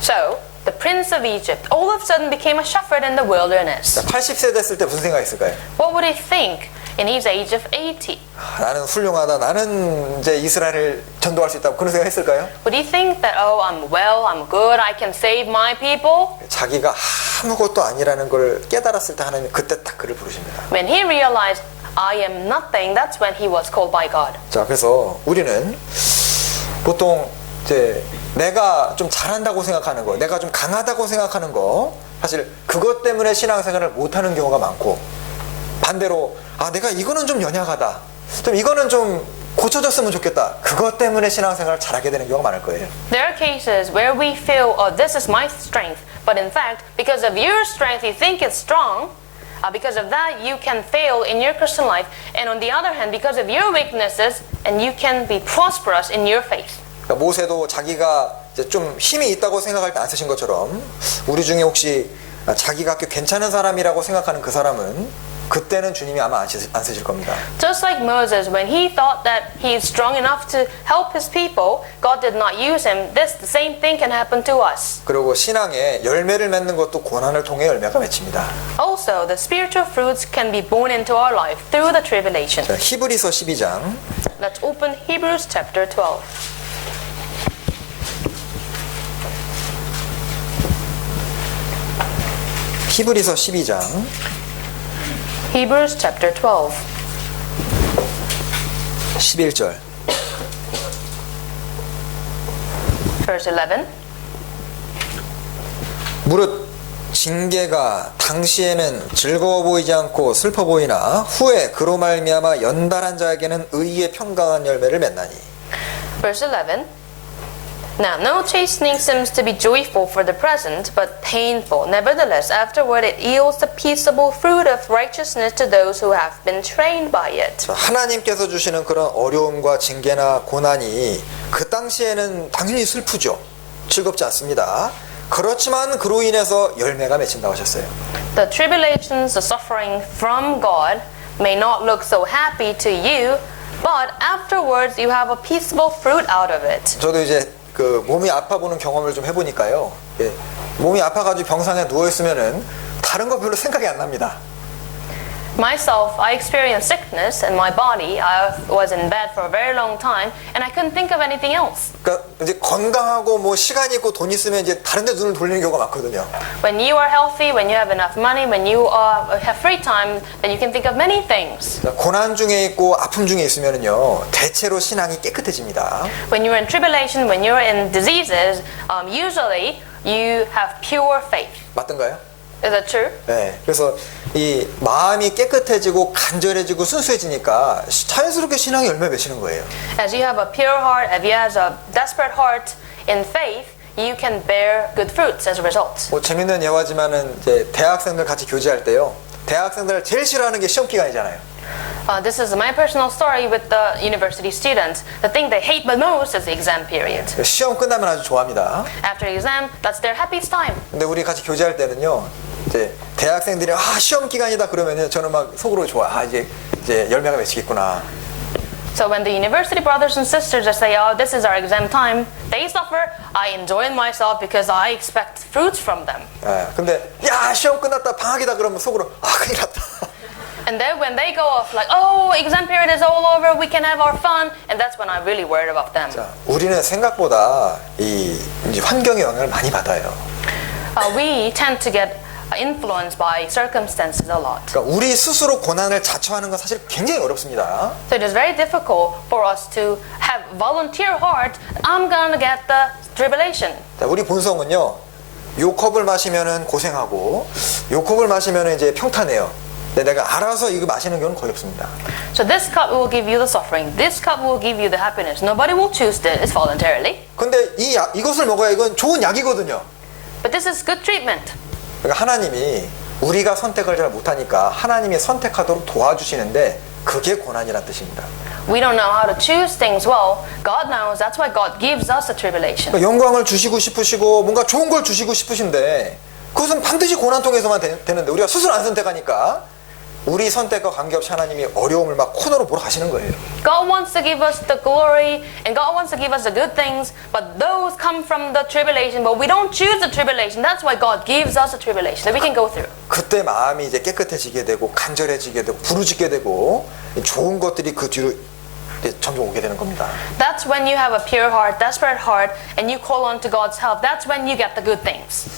So, the prince of Egypt all of a sudden became a shepherd in the wilderness. 80세 됐을 때 무슨 생각했을까요? What would he think in his age of 80? 나는 훌륭하다. 나는 이제 이스라엘을 전도할 수 있다. 그런 생각했을까요? Would he think that, oh, I'm well, I'm good, I can save my people? 자기가 아무것도 아니라는 걸 깨달았을 때 하나님 그때 딱 그를 부르십니다. When he realized, I am nothing, that's when he was called by God. 자, 그래서 우리는 보통 이제 내가 좀 잘한다고 생각하는 거, 내가 좀 강하다고 생각하는 거, 사실 그것 때문에 신앙생활을 못하는 경우가 많고, 반대로 내가 이거는 좀 연약하다, 좀 이거는 좀 고쳐졌으면 좋겠다, 그것 때문에 신앙생활을 잘하게 되는 경우가 많을 거예요. There are cases where we feel, oh, this is my strength, but in fact, because of your strength, you think it's strong. Because of that, you can fail in your Christian life. And on the other hand, because of your weaknesses, and you can be prosperous in your faith. 그러니까 모세도 자기가 이제 좀 힘이 있다고 생각할 때 안 쓰신 것처럼, 우리 중에 혹시 자기가 꽤 괜찮은 사람이라고 생각하는 그 사람은 그때는 주님이 아마 안 쓰실 겁니다. Just like Moses, when he thought that he is strong enough to help his people, God did not use him. The same thing can happen to us. 그리고 신앙에 열매를 맺는 것도 고난을 통해 열매가 맺힙니다. Also, the spiritual fruits can be born into our life through the tribulation. 자, 히브리서 12장. Let's open Hebrews chapter 12. 히브리서 12장. Hebrews chapter 12. 11절. Verse 11. 무릇 징계가 당시에는 즐거워 보이지 않고 슬퍼 보이나 후에 그로 말미암아 연단한 자에게는 의의 평강한 열매를 맺나니. Verse 11. Now, no chastening seems to be joyful for the present, but painful. Nevertheless, afterward it yields the peaceable fruit of righteousness to those who have been trained by it. 하나님께서 주시는 그런 어려움과 징계나 고난이 그 당시에는 당연히 슬프죠. 즐겁지 않습니다. 그렇지만 그로 인해서 열매가 맺힌다고 하셨어요. The tribulations, the suffering from God may not look so happy to you, but afterwards you have a peaceable fruit out of it. 저도 이제 그 몸이 아파 보는 경험을 좀 해보니까요. 예, 몸이 아파가지고 병상에 누워 있으면은 다른 거 별로 생각이 안 납니다. Myself, I experienced sickness in my body. I was in bed for a very long time, and I couldn't think of anything else. 그러니까 이제 건강하고 뭐 시간 있고 돈 있으면 이제 다른 데 눈을 돌리는 경우가 많거든요. When you are healthy, when you have enough money, when you have free time, then you can think of many things. 그러니까 고난 중에 있고 아픔 중에 있으면은요, 대체로 신앙이 깨끗해집니다. When you're in tribulation, when you're in diseases, usually you have pure faith. 맞던가요? Is that true? 네. 그래서 이 마음이 깨끗해지고 간절해지고 순수해지니까 자연스럽게 신앙이 열매 맺히는 거예요. As you have a pure heart, as you have a desperate heart in faith, you can bear good fruits as a result. 뭐 재밌는 예화지만은 이제 대학생들 같이 교제할 때요. 대학생들 제일 싫어하는 게 시험 기간이잖아요. This is my personal story with the university students. The thing they hate the most is the exam period. 시험 끝나면 아주 좋아합니다. After exam, that's their happiest time. 근데 우리 같이 교제할 때는요, 이제 대학생들이 시험 기간이다 그러면요, 저는 막 속으로 좋아. 이제 열매가 맺히겠구나. So when the university brothers and sisters just say, "Oh, this is our exam time," they suffer. I enjoy myself because I expect fruits from them. 근데 야 시험 끝났다 방학이다 그러면 속으로 큰일 났다. And then when they go off like, "Oh, exam period is all over, we can have our fun," and that's when I'm really worried about them. 자, 우리는 생각보다 이제 환경의 영향을 많이 받아요. We tend to get influenced by circumstances a lot. 그러니까 우리 스스로 고난을 자처하는 건 사실 굉장히 어렵습니다. So it is very difficult for us to have volunteer heart. I'm gonna get the tribulation. 자, 우리 본성은요, 요 컵을 마시면은 고생하고, 요 컵을 마시면은 이제 평탄해요. 근데 내가 알아서 이거 마시는 경우는 거의 없습니다. So this cup will give you the suffering. This cup will give you the happiness. Nobody will choose this voluntarily. 근데 이것을 먹어야 이건 좋은 약이거든요. But this is good treatment. 그러니까 하나님이 우리가 선택을 잘 못하니까 하나님이 선택하도록 도와주시는데 그게 고난이란 뜻입니다. We don't know how to choose things well. God knows. That's why God gives us the tribulation. 그러니까 영광을 주시고 싶으시고 뭔가 좋은 걸 주시고 싶으신데 그것은 반드시 고난 통해서만 되는데 우리가 스스로 안 선택하니까 우리 선택과 관계없이 하나님이 어려움을 막 코너로 몰아 가시는 거예요. God wants to give us the glory and God wants to give us the good things, but those come from the tribulation. But we don't choose the tribulation. That's why God gives us the tribulation that we can go through. 그때 마음이 이제 깨끗해지게 되고 간절해지게 되고 부르짖게 되고 좋은 것들이 그 뒤로 점점 오게 되는 겁니다. That's when you have a pure heart, desperate heart, and you call on to God's help. That's when you get the good things.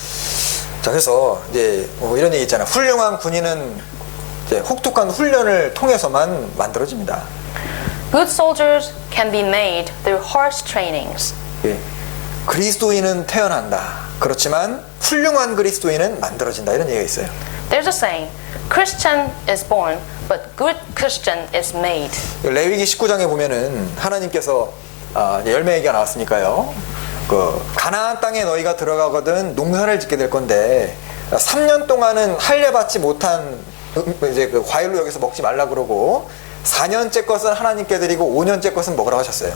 자, 그래서 이제 뭐 이런 얘기 있잖아요. 훌륭한 군인은 혹독한 훈련을 통해서만 만들어집니다. Good soldiers can be made through harsh trainings. 예. 그리스도인은 태어난다. 그렇지만 훌륭한 그리스도인은 만들어진다. 이런 얘기가 있어요. There's a saying, Christian is born, but good Christian is made. 레위기 19장에 보면은 하나님께서 열매 얘기가 나왔으니까요. 그 가나안 땅에 너희가 들어가거든 농사를 짓게 될 건데 3년 동안은 할례받지 못한 이제 그 과일로 여기서 먹지 말라 그러고 4년째 것은 하나님께 드리고 5년째 것은 먹으라고 하셨어요.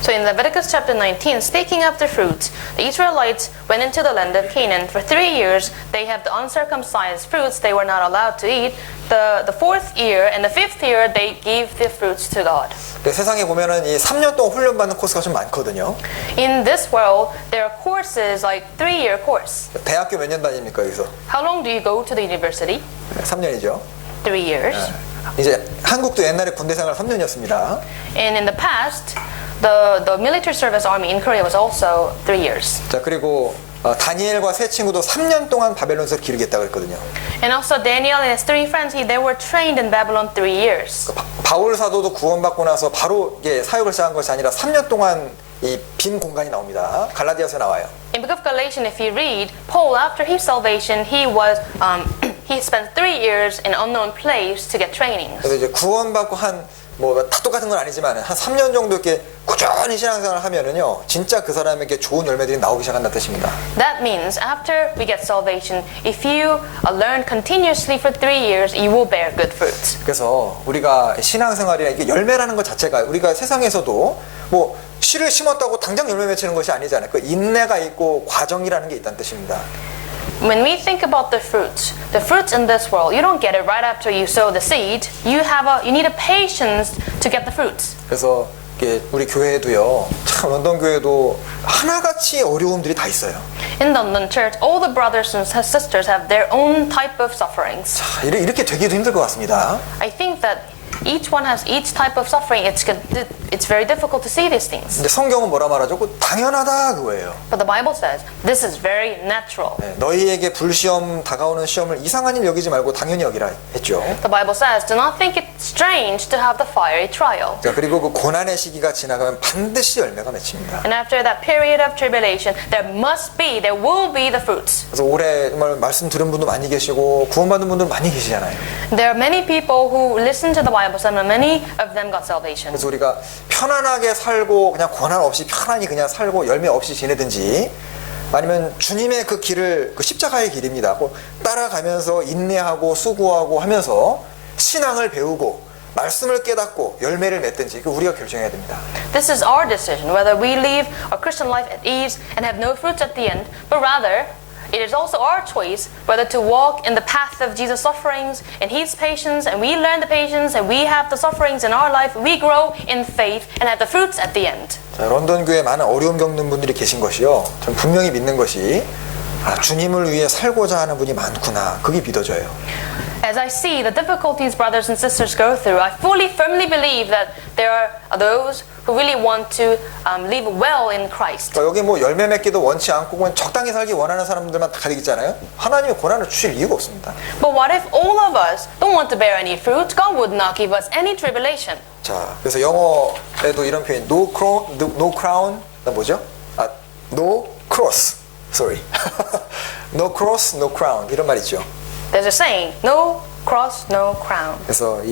So in Leviticus chapter 19, speaking of the fruits, the Israelites went into the land of Canaan. For 3 years, they have the uncircumcised fruits they were not allowed to eat. The fourth year and the fifth year, they gave the fruits to God. 세상에 보면은 이 3년 동안 훈련받는 코스가 좀 많거든요. In this world, there are courses like 3-year course. 대학교 몇 년 다닙니까 여기서? How long do you go to the university? 3년이죠. 3 years. 이제 한국도 옛날에 군대 생활 3년이었습니다. And in the past, the military service army in Korea was also 3 years. 자, 그리고 다니엘과 세 친구도 3년 동안 바벨론에서 기르겠다 그랬거든요. And also Daniel and his 3 friends, they were trained in Babylon 3 years. 바울 사도도 구원받고 나서 바로 이게 사역을 시작한 것이 아니라 3년 동안 이 빈 공간이 나옵니다. 갈라디아서에 나와요. In Book of Galatians, if you read, Paul, after his salvation, he spent 3 years in unknown place to get training. 그래서 이제 구원받고 다 똑같은 건 아니지만 한 3년 정도 이렇게 꾸준히 신앙생활을 하면은요, 진짜 그 사람에게 좋은 열매들이 나오기 시작한다는 뜻입니다. That means after we get salvation, if you learn continuously for 3 years, you will bear good fruits. 그래서 우리가 신앙생활이나 이게 열매라는 것 자체가 우리가 세상에서도 씨를 심었다고 당장 열매 맺히는 것이 아니잖아요. 그 인내가 있고 과정이라는 게 있다는 뜻입니다. When we think about the fruits in this world, you don't get it right after you sow the seed. You need a patience to get the fruits. 그래서 우리 교회도요, 참 런던 교회도 하나같이 어려움들이 다 있어요. In London Church, all the brothers and sisters have their own type of sufferings. 자, 이렇게 되기도 힘들 것 같습니다. I think that each one has each type of suffering. It's very difficult to see these things. 근데 성경은 뭐라 말하죠? 당연하다 그거예요. But the Bible says this is very natural. 네, 너희에게 불시험 다가오는 시험을 이상한 일 여기지 말고 당연히 여기라 했죠. The Bible says, do not think it strange to have the fiery trial. 자, 그리고 그 고난의 시기가 지나가면 반드시 열매가 맺힙니다. And after that period of tribulation, there will be the fruits. 그래서 올해 정말 말씀 들은 분도 많이 계시고 구원받은 분도 많이 계시잖아요. There are many people who listen to the Bible, and many of them got salvation. 그래서 우리가 편안하게 살고 그냥 고난 없이 편안히 그냥 살고 열매 없이 지내든지 아니면 주님의 그 길을 그 십자가의 길입니다. 따라가면서 인내하고 수고하고 하면서 신앙을 배우고 말씀을 깨닫고 열매를 맺든지 그 우리가 결정해야 됩니다. This is our decision whether we live our Christian life at ease and have no fruits at the end, but rather it is also our choice whether to walk in the path of Jesus' sufferings and His patience, and we learn the patience and we have the sufferings in our life. We grow in faith and have the fruits at the end. 자, 런던 교회에 많은 어려움 겪는 분들이 계신 것이요. 전 분명히 믿는 것이 주님을 위해 살고자 하는 분이 많구나. 그게 믿어져요. As I see the difficulties brothers and sisters go through, I firmly believe that there are those who really want to live well in Christ. 여기 열매 맺기도 원치 않고 그냥 적당히 살기 원하는 사람들만 다 가득 있잖아요. 하나님이 고난을 주실 이유가 없습니다. But what if all of us don't want to bear any fruit? God would not give us any tribulation. 자, 그래서 영어에도 이런 표현, no crown, 뭐죠? No cross, sorry. No cross, no crown 이런 말 있죠. There's a saying, no cross, no crown. 그래서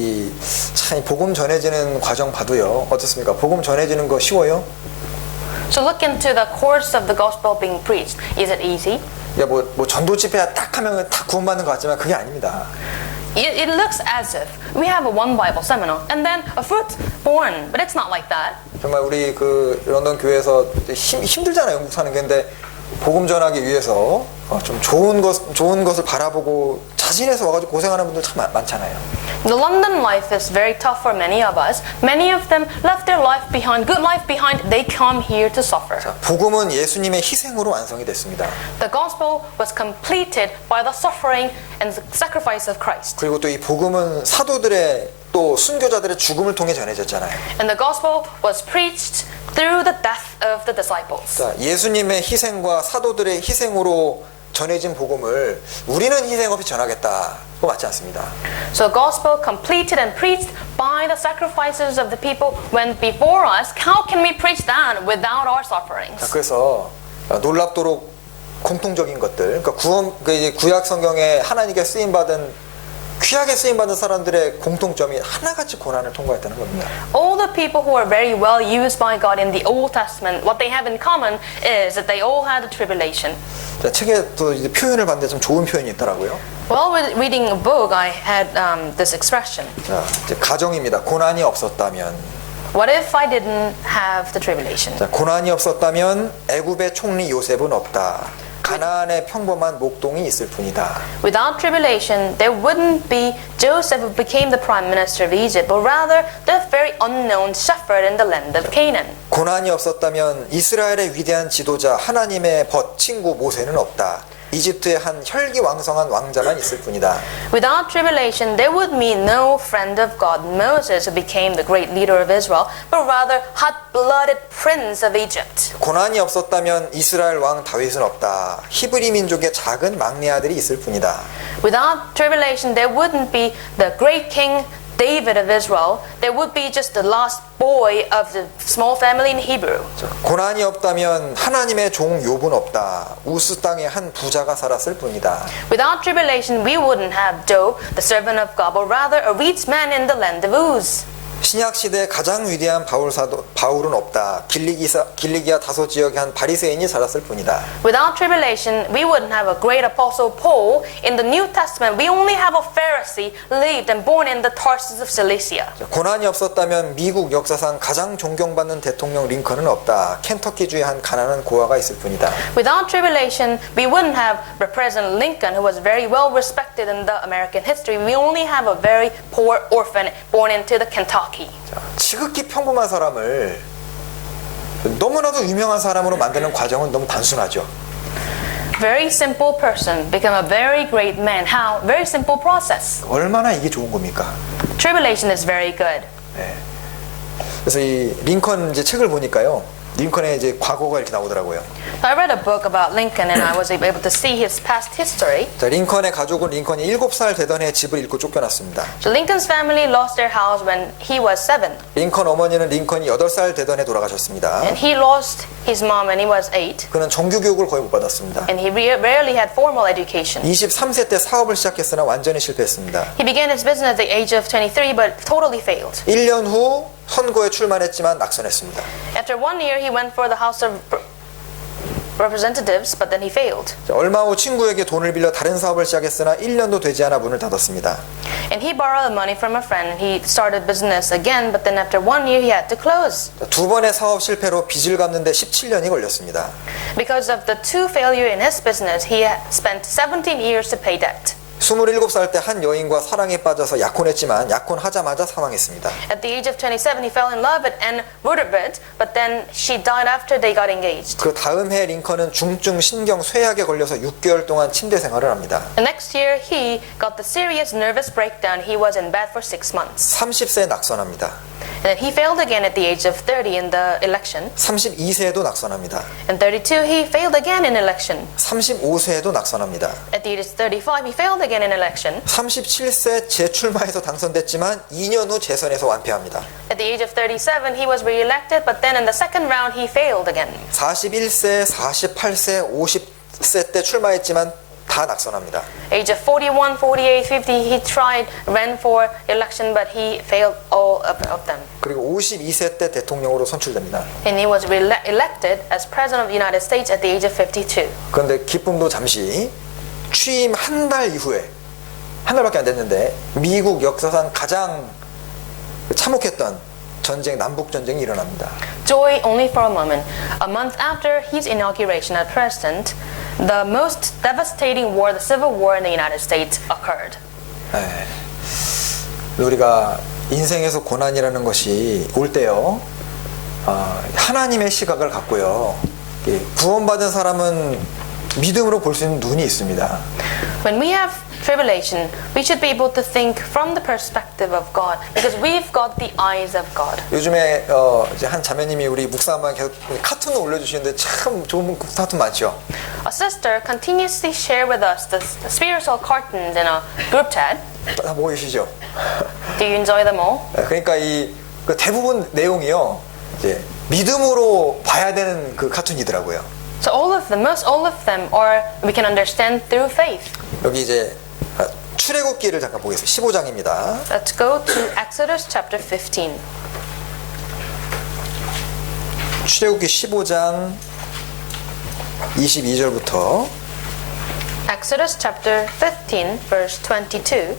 참 복음 전해지는 과정 봐도요. 어떻습니까? 복음 전해지는 거 쉬워요? So look into the course of the gospel being preached. Is it easy? 야, 전도 집회 딱 하면 다 구원받는 것 같지만 그게 아닙니다. It looks as if we have a one Bible seminar and then a fruit born, but it's not like that. 정말 우리 그 런던 교회에서 힘들잖아요. 영국 사는 게. 근데 복음 전하기 위해서 좀 좋은 것을 바라보고 자신에서 와가지고 고생하는 분들 참 많잖아요. The London life is very tough for many of us. Many of them left their life behind, good life behind. They come here to suffer. 자, 복음은 예수님의 희생으로 완성이 됐습니다. The gospel was completed by the suffering and the sacrifice of Christ. 그리고 또 이 복음은 사도들의 또 순교자들의 죽음을 통해 전해졌잖아요. And the gospel was preached through the death of the disciples. 자, 예수님의 희생과 사도들의 희생으로 전해진 복음을 우리는 희생 없이 전하겠다. 그거 맞지 않습니다. So gospel completed and preached by the sacrifices of the people went before us. How can we preach that without our 자, sufferings? 그래서 놀랍도록 공통적인 것들, 그러니까 구약 성경에 하나님께 쓰임 받은 귀하게 쓰임 받은 사람들의 공통점이 하나같이 고난을 통과했다는 겁니다. All the people who are very well used by God in the Old Testament, what they have in common is that they all had a tribulation. 자, 책에 또 이제 표현을 봤는데 좀 좋은 표현이 있더라고요. While reading a book, I had this expression. 자, 이제 가정입니다. 고난이 없었다면, What if I didn't have the tribulation? 자, 고난이 없었다면 애굽의 총리 요셉은 없다. 가나안의 평범한 목동이 있을 뿐이다. Without tribulation, there wouldn't be Joseph who became the prime minister of Egypt, but rather the very unknown shepherd in the land of Canaan. 고난이 없었다면 이스라엘의 위대한 지도자 하나님의 벗 친구 모세는 없다. 이집트의 한 혈기왕성한 왕자만 있을 뿐이다. Without tribulation, there would be no friend of God, Moses, who became the great leader of Israel, but rather hot-blooded prince of Egypt. 고난이 없었다면 이스라엘 왕 다윗은 없다. 히브리 민족의 작은 막내 아들이 있을 뿐이다. Without tribulation, there wouldn't be the great king David of Israel. There would be just the last boy of the small family in Hebrew. 고난이 없다면 하나님의 종 욥은 없다. 우스 땅에 한 부자가 살았을 뿐이다. Without tribulation, we wouldn't have Job, the servant of God, but rather a rich man in the land of Uz. 신약 시대 가장 위대한 바울은 없다. 길리기아 다소 지역의 한 바리새인이 살았을 뿐이다. Without tribulation, we wouldn't have a great apostle Paul. In the New Testament, we only have a Pharisee lived and born in the Tarsus of Cilicia. 고난이 없었다면 미국 역사상 가장 존경받는 대통령 링컨은 없다. 켄터키주의 한 가난한 고아가 있을 뿐이다. Without tribulation, we wouldn't have President Lincoln, who was very well respected in the American history. We only have a very poor orphan born into the Kentucky. 자, 지극히 평범한 사람을 너무나도 유명한 사람으로 만드는 과정은 너무 단순하죠. Very simple person become a very great man. How? Very simple process. 얼마나 이게 좋은 겁니까? Tribulation is very good. 네. 그래서 이 링컨 이제 책을 보니까요, 링컨의 이제 과거가 이렇게 나오더라고요. I read a book about Lincoln and I was able to see his past history. 자, 링컨의 가족은 링컨이 7살 되던 해 집을 잃고 쫓겨났습니다. So Lincoln's family lost their house when he was 7. 링컨 어머니는 링컨이 8살 되던 해 돌아가셨습니다. And he lost his mom when he was 8. 그는 정규 교육을 거의 못 받았습니다. And he rarely had formal education. 23세 때 사업을 시작했으나 완전히 실패했습니다. He began his business at the age of 23 but totally failed. 1년 후 선거에 출마했지만 낙선했습니다. After 1 year he went for the House of Representatives but then he failed. 얼마 후 친구에게 돈을 빌려 다른 사업을 시작했으나 1년도 되지 않아 문을 닫았습니다. And he borrowed money from a friend and he started business again but then after 1 year he had to close. 두 번의 사업 실패로 빚을 갚는데 17년이 걸렸습니다. Because of the two failure in his business he spent 17 years to pay debt. 27살 때 한 여인과 사랑에 빠져서 약혼했지만 약혼하자마자 사망했습니다. At the age of 27 he fell in love with Anne Rutherford but then she died after they got engaged. 그 다음 해 링컨은 중증 신경 쇠약에 걸려서 6개월 동안 침대 생활을 합니다. The next year he got the serious nervous breakdown. He was in bed for 6 months. 30세에 낙선합니다. And he failed again at the age of 30 in the election. 32세에도 낙선합니다. And 32 he failed again in election. 35세에도 낙선합니다. At the age of 35 he failed again in election. 37세 재출마해서 당선됐지만 2년 후 재선에서 완패합니다. At the age of 37 he was re-elected but then in the second round he failed again. 41세, 48세, 50세 때 출마했지만 다 낙선합니다. Age of 41, 48, 50 he ran for election but he failed all of them. 그리고 52세 때 대통령으로 선출됩니다. And he was elected as president of the United States at the age of 52. 그런데 기쁨도 잠시 취임 한 달 이후에 한 달밖에 안 됐는데 미국 역사상 가장 참혹했던 전쟁, 남북 전쟁이 일어납니다. Joy only for a moment. A month after his inauguration as president, the most devastating war, the Civil War in the United States, occurred. 네. 우리가 인생에서 고난이라는 것이 올 때요, 하나님의 시각을 갖고요, 구원받은 사람은 믿음으로 볼 수 있는 눈이 있습니다. When we have tribulation, we should be able to think from the perspective of God, because we've got the eyes of God. 요즘에 이제 한 자매님이 우리 목사만 계속 카툰을 올려주시는데 참 좋은 카툰 많죠. A sister continuously share with us the spiritual cartoons in a group chat. 다 보고 계시죠? Do you enjoy them all? 그러니까 그 대부분 내용이요, 이제 믿음으로 봐야 되는 그 카툰이더라고요. So most all of them are we can understand through faith. 여기 이제 출애굽기를 잠깐 보겠습니다. 15장입니다. Let's go to Exodus chapter 15. 출애굽기 15장 22절부터 Exodus chapter 15 verse 22.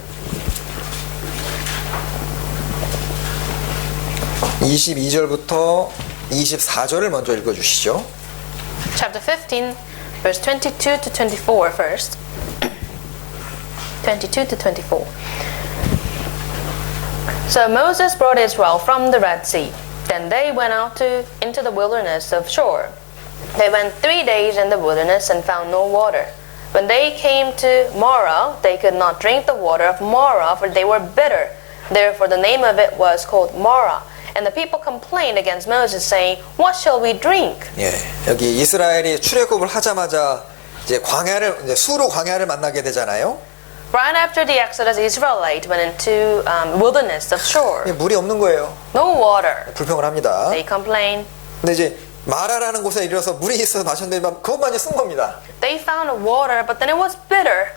22절부터 24절을 먼저 읽어 주시죠. Chapter 15 verse 22 to 24 first. 22 to 24. So Moses brought Israel from the Red Sea. Then they went out into the wilderness of Shur. They went 3 days in the wilderness and found no water. When they came to Marah, they could not drink the water of Marah, for they were bitter. Therefore the name of it was called Marah. And the people complained against Moses, saying, "What shall we drink?" 예, 여기 이스라엘이 출애굽을 하자마자 이제 수로 광야를 만나게 되잖아요. Right after the Exodus, Israelites went into wilderness of Shur. 물이 없는 거예요. No water. 불평을 합니다. They complained. 근데 이제 마라라는 곳에 이르러서 물이 있어서 마셨는데 그것만 이제 쓴 겁니다. They found water, but then it was bitter.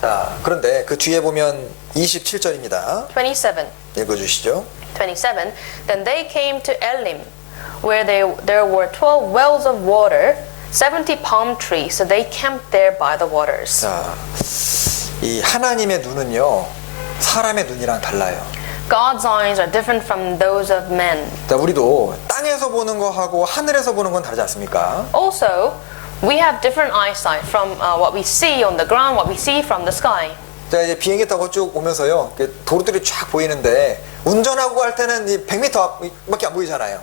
자, 그런데 그 뒤에 보면 27절입니다. 27. 읽어주시죠. 27. Then they came to Elim, where there were 12 wells of water, 70 palm trees. So they camped there by the waters. 자, 이 하나님의 눈은요, 사람의 눈이랑 달라요. God's eyes are different from those of men. 자, 우리도 땅에서 보는 거하고 하늘에서 보는 건 다르지 않습니까? Also, we have different eyesight from what we see on the ground, what we see from the sky. 자, 이제 비행기 타고 쭉 오면서요, 도로들이 쫙 보이는데 운전하고 할 때는 100m밖에 안 보이잖아요.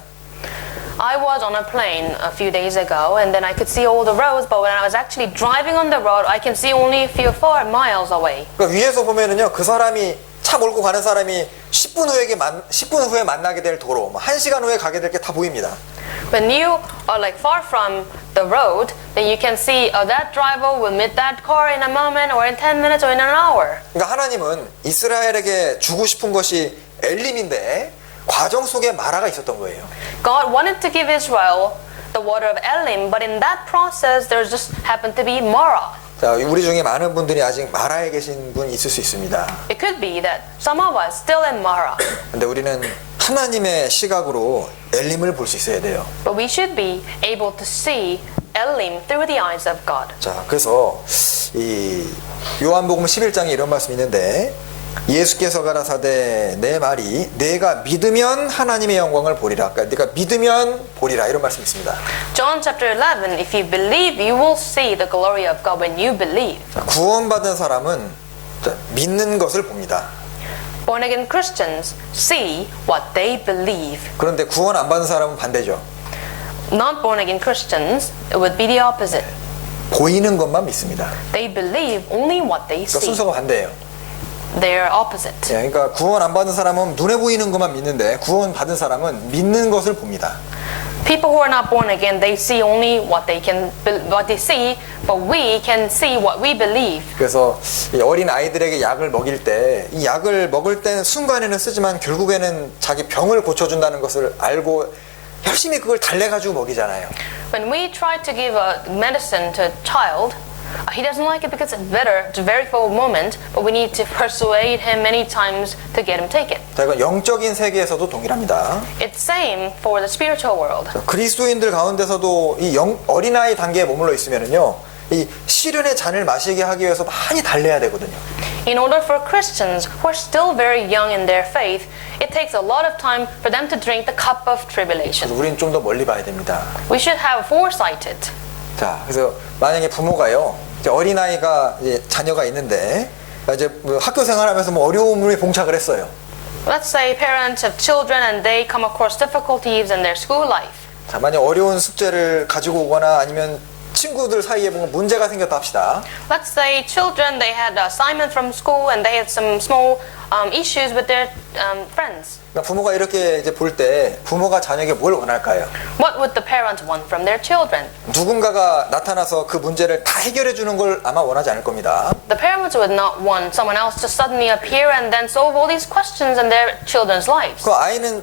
I was on a plane a few days ago, and then I could see all the roads. But when I was actually driving on the road, I can see only a few 4 miles away. 그러니까 위에서 보면은요, 그 사람이 차 몰고 가는 사람이 10분 후에 만나게 될 도로, 1시간 후에 가게 될 게 다 보입니다. When you are like far from the road, then you can see that driver will meet that car in a moment, or in 10 minutes, or in an hour. 그러니까 하나님은 이스라엘에게 주고 싶은 것이 엘림인데 과정 속에 마라가 있었던 거예요. God wanted to give Israel the water of Elim, but in that process, there just happened to be Marah. 자, 우리 중에 많은 분들이 아직 마라에 계신 분 있을 수 있습니다. It could be that some of us still in Marah, 근데 우리는 하나님의 시각으로 엘림을 볼 수 있어야 돼요. but we should be able to see Elim through the eyes of God. 자, 그래서 이 요한복음 11장에 이런 말씀이 있는데 예수께서 가라사대 내 말이 내가 믿으면 하나님의 영광을 보리라. 그러니까 네가 믿으면 보리라 이런 말씀이 있습니다. John chapter 11, if you believe, you will see the glory of God when you believe. 자, 구원받은 사람은 믿는 것을 봅니다. Born again Christians see what they believe. 그런데 구원 안 받은 사람은 반대죠. Not born again Christians, it would be the opposite. 보이는 것만 믿습니다. They believe only what they 그러니까 see. 순서가 반대예요. They are opposite. 예, 그러니까 구원 안 받은 사람은 눈에 보이는 것만 믿는데 구원 받은 사람은 믿는 것을 봅니다. People who are not born again, they see only what they see, but we can see what we believe. 그래서 이 어린 아이들에게 약을 먹일 때 이 약을 먹을 때 순간에는 쓰지만 결국에는 자기 병을 고쳐준다는 것을 알고 열심히 그걸 달래가지고 먹이잖아요. When we try to give a medicine to a child, he doesn't like it because it's bitter. It's very for a moment, but we need to persuade him many times to get him take it. 자, 이건 영적인 세계에서도 동일합니다. It's same for the spiritual world. 자, 그리스도인들 가운데서도 이 어린아이 단계에 머물러 있으면은요, 이 시련의 잔을 마시게 하기 위해서 많이 달래야 되거든요. In order for Christians who are still very young in their faith, it takes a lot of time for them to drink the cup of tribulation. 그래서 우리는 좀 더 멀리 봐야 됩니다. We should have foresighted. 자, 그래서 만약에 부모가요, 이제 어린아이가 이제 자녀가 있는데 이제 학교 생활하면서 뭐 어려움에 봉착을 했어요. Let's say parents have children and they come across difficulties in their school life. 자, 만약 어려운 숙제를 가지고 오거나 아니면 친구들 사이에 뭔가 문제가 생겼다 합시다. Let's say children, they had assignment from school and they had some small issues with their friends. 그러니까 부모가 이렇게 이제 볼 때 부모가 자녀에게 뭘 원할까요? What would the parents want from their children? 누군가가 나타나서 그 문제를 다 해결해 주는 걸 아마 원하지 않을 겁니다. The parents would not want someone else to suddenly appear and then solve all these questions in their children's lives. 그 아이는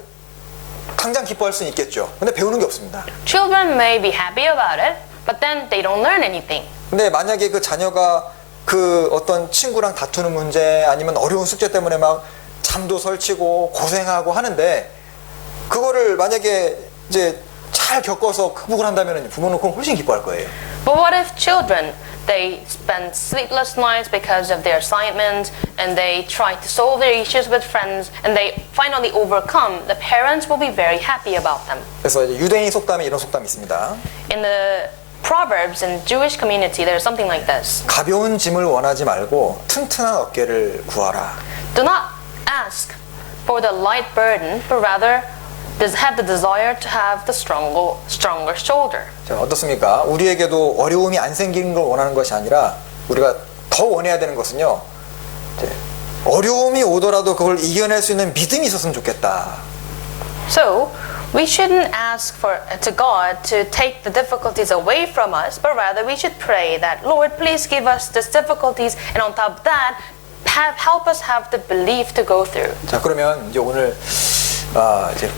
당장 기뻐할 수는 있겠죠. 근데 배우는 게 없습니다. Children may be happy about it, but then they don't learn anything. 근데 만약에 그 자녀가 그 어떤 친구랑 다투는 문제 아니면 어려운 숙제 때문에 막 잠도 설치고 고생하고 하는데 그거를 만약에 이제 잘 겪어서 극복을 한다면 부모는 그럼 훨씬 기뻐할 거예요. But what if children, they spend sleepless nights because of their assignments and they try to solve their issues with friends and they finally overcome, the parents will be very happy about them. 그래서 이제 유대인 속담에 이런 속담이 있습니다. In the Proverbs in Jewish community, there's something like this. 가벼운 짐을 원하지 말고 튼튼한 어깨를 구하라. Do not ask for the light burden, but rather have the desire to have the stronger shoulder. 자, 어떻습니까? 우리에게도 어려움이 안 생기는 걸 원하는 것이 아니라 우리가 더 원해야 되는 것은요. 이제 어려움이 오더라도 그걸 이겨낼 수 있는 믿음이 있었으면 좋겠다. So, we shouldn't ask to God to take the difficulties away from us, but rather we should pray that, Lord, please give us these difficulties, and on top of that, help us have the belief to go through. 자, 그러면 이제 오늘 이제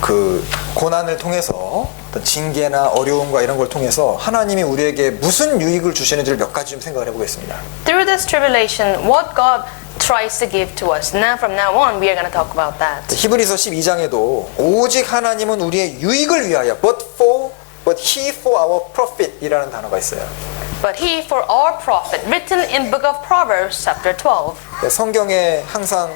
그 고난을 통해서 어떤 징계나 어려움과 이런 걸 통해서 하나님이 우리에게 무슨 유익을 주시는지를 몇 가지 좀 생각을 해보겠습니다. Through this tribulation, what God tries to give to us. Now, from now on, we are going to talk about that. 히브리서 12장에도 오직 하나님은 우리의 유익을 위하여 but he for our profit이라는 단어가 있어요. But he for our profit, written in book of Proverbs, chapter 12. 성경에 항상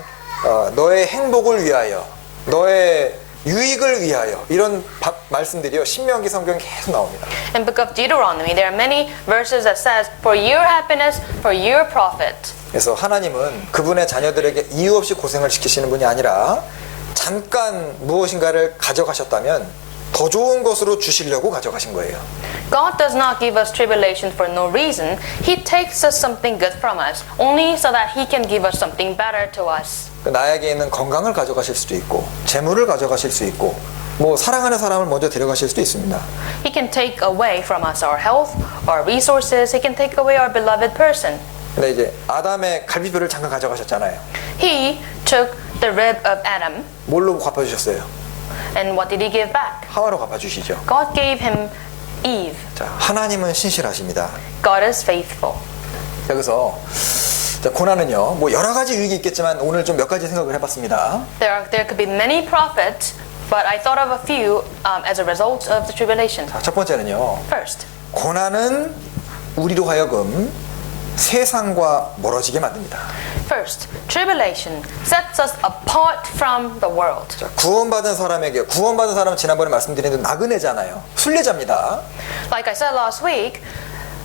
너의 행복을 위하여, 너의 유익을 위하여 이런 말씀들이요 신명기 성경에 계속 나옵니다. In book of Deuteronomy, there are many verses that says, for your happiness, for your profit. 그래서 하나님은 그분의 자녀들에게 이유 없이 고생을 시키시는 분이 아니라 잠깐 무엇인가를 가져가셨다면 더 좋은 것으로 주시려고 가져가신 거예요. God does not give us tribulation for no reason. He takes us something good from us, only so that He can give us something better to us. 나에게 있는 건강을 가져가실 수도 있고 재물을 가져가실 수 있고 뭐 사랑하는 사람을 먼저 데려가실 수도 있습니다. He can take away from us our health, our resources. He can take away our beloved person. 근데 이제 아담의 갈비뼈를 잠깐 가져가셨잖아요. He took the rib of Adam, 뭘로 갚아주셨어요? and what did He give back? 하와로 갚아주시죠. God gave him Eve. 자, 하나님은 신실하십니다. God is faithful. 여기서 자, 고난은요, 뭐 여러 가지 유익이 있겠지만 오늘 좀 몇 가지 생각을 해봤습니다. There could be many profits, but I thought of a few as a result of the tribulation. 자, 첫 번째는요, First, 고난은 우리로 하여금 세상과 멀어지게 만듭니다. First, tribulation sets us apart from the world. 자, 구원받은 사람은 지난번에 말씀드린 대로 나그네잖아요. 순례자입니다. Like I said last week,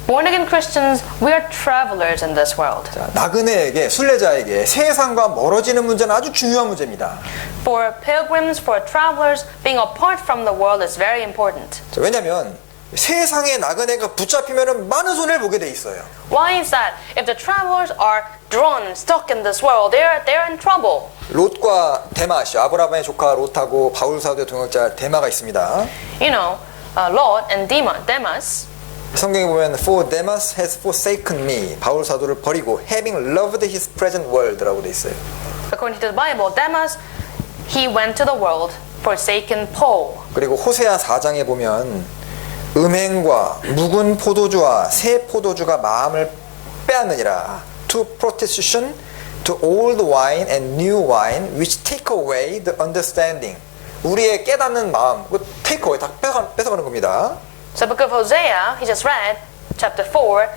born again Christians, we are travelers in this world. 자, 나그네에게, 순례자에게 세상과 멀어지는 문제는 아주 중요한 문제입니다. For pilgrims, for travelers, being apart from the world is very important. 자, 왜냐하면 세상의 나그네가 붙잡히면 많은 손해를 보게 돼 있어요. Why is that? If the travelers are drawn, stuck in this world, they're in trouble. 롯과 데마시오, 아브라함의 조카 롯하고 바울 사도의 동역자 데마가 있습니다. You know, Lot and Demas. 성경에 보면 For Demas has forsaken me, 바울 사도를 버리고 having loved his present world라고 돼 있어요. According to the Bible, Demas, he went to the world, forsaken Paul. 그리고 호세아 4장에 보면 음행과 묵은 포도주와 새 포도주가 마음을 빼앗느니라. To prostitution, to old wine and new wine, which take away the understanding. 우리의 깨닫는 마음, take away, 다 뺏어가는 겁니다. So book of Hosea, he just read, chapter 4,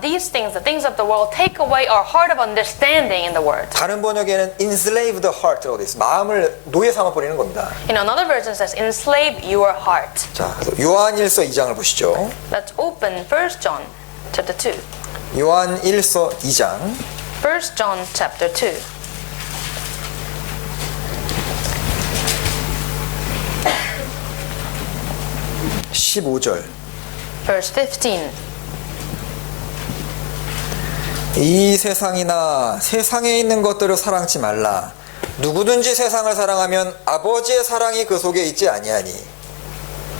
these things, the things of the world, take away our heart of understanding in the word. 다른 번역에는 enslave the heart라고 돼 있어요. 마음을 노예 삼아 버리는 겁니다. In another version it says, enslave your heart. 자, 그래서 요한일서 2장을 보시죠. Let's open 1 John chapter 2. 요한일서 2장 1 John chapter 2. Verse 15. 이 세상이나 세상에 있는 것들을 사랑치 말라. 누구든지 세상을 사랑하면 아버지의 사랑이 그 속에 있지 아니하니.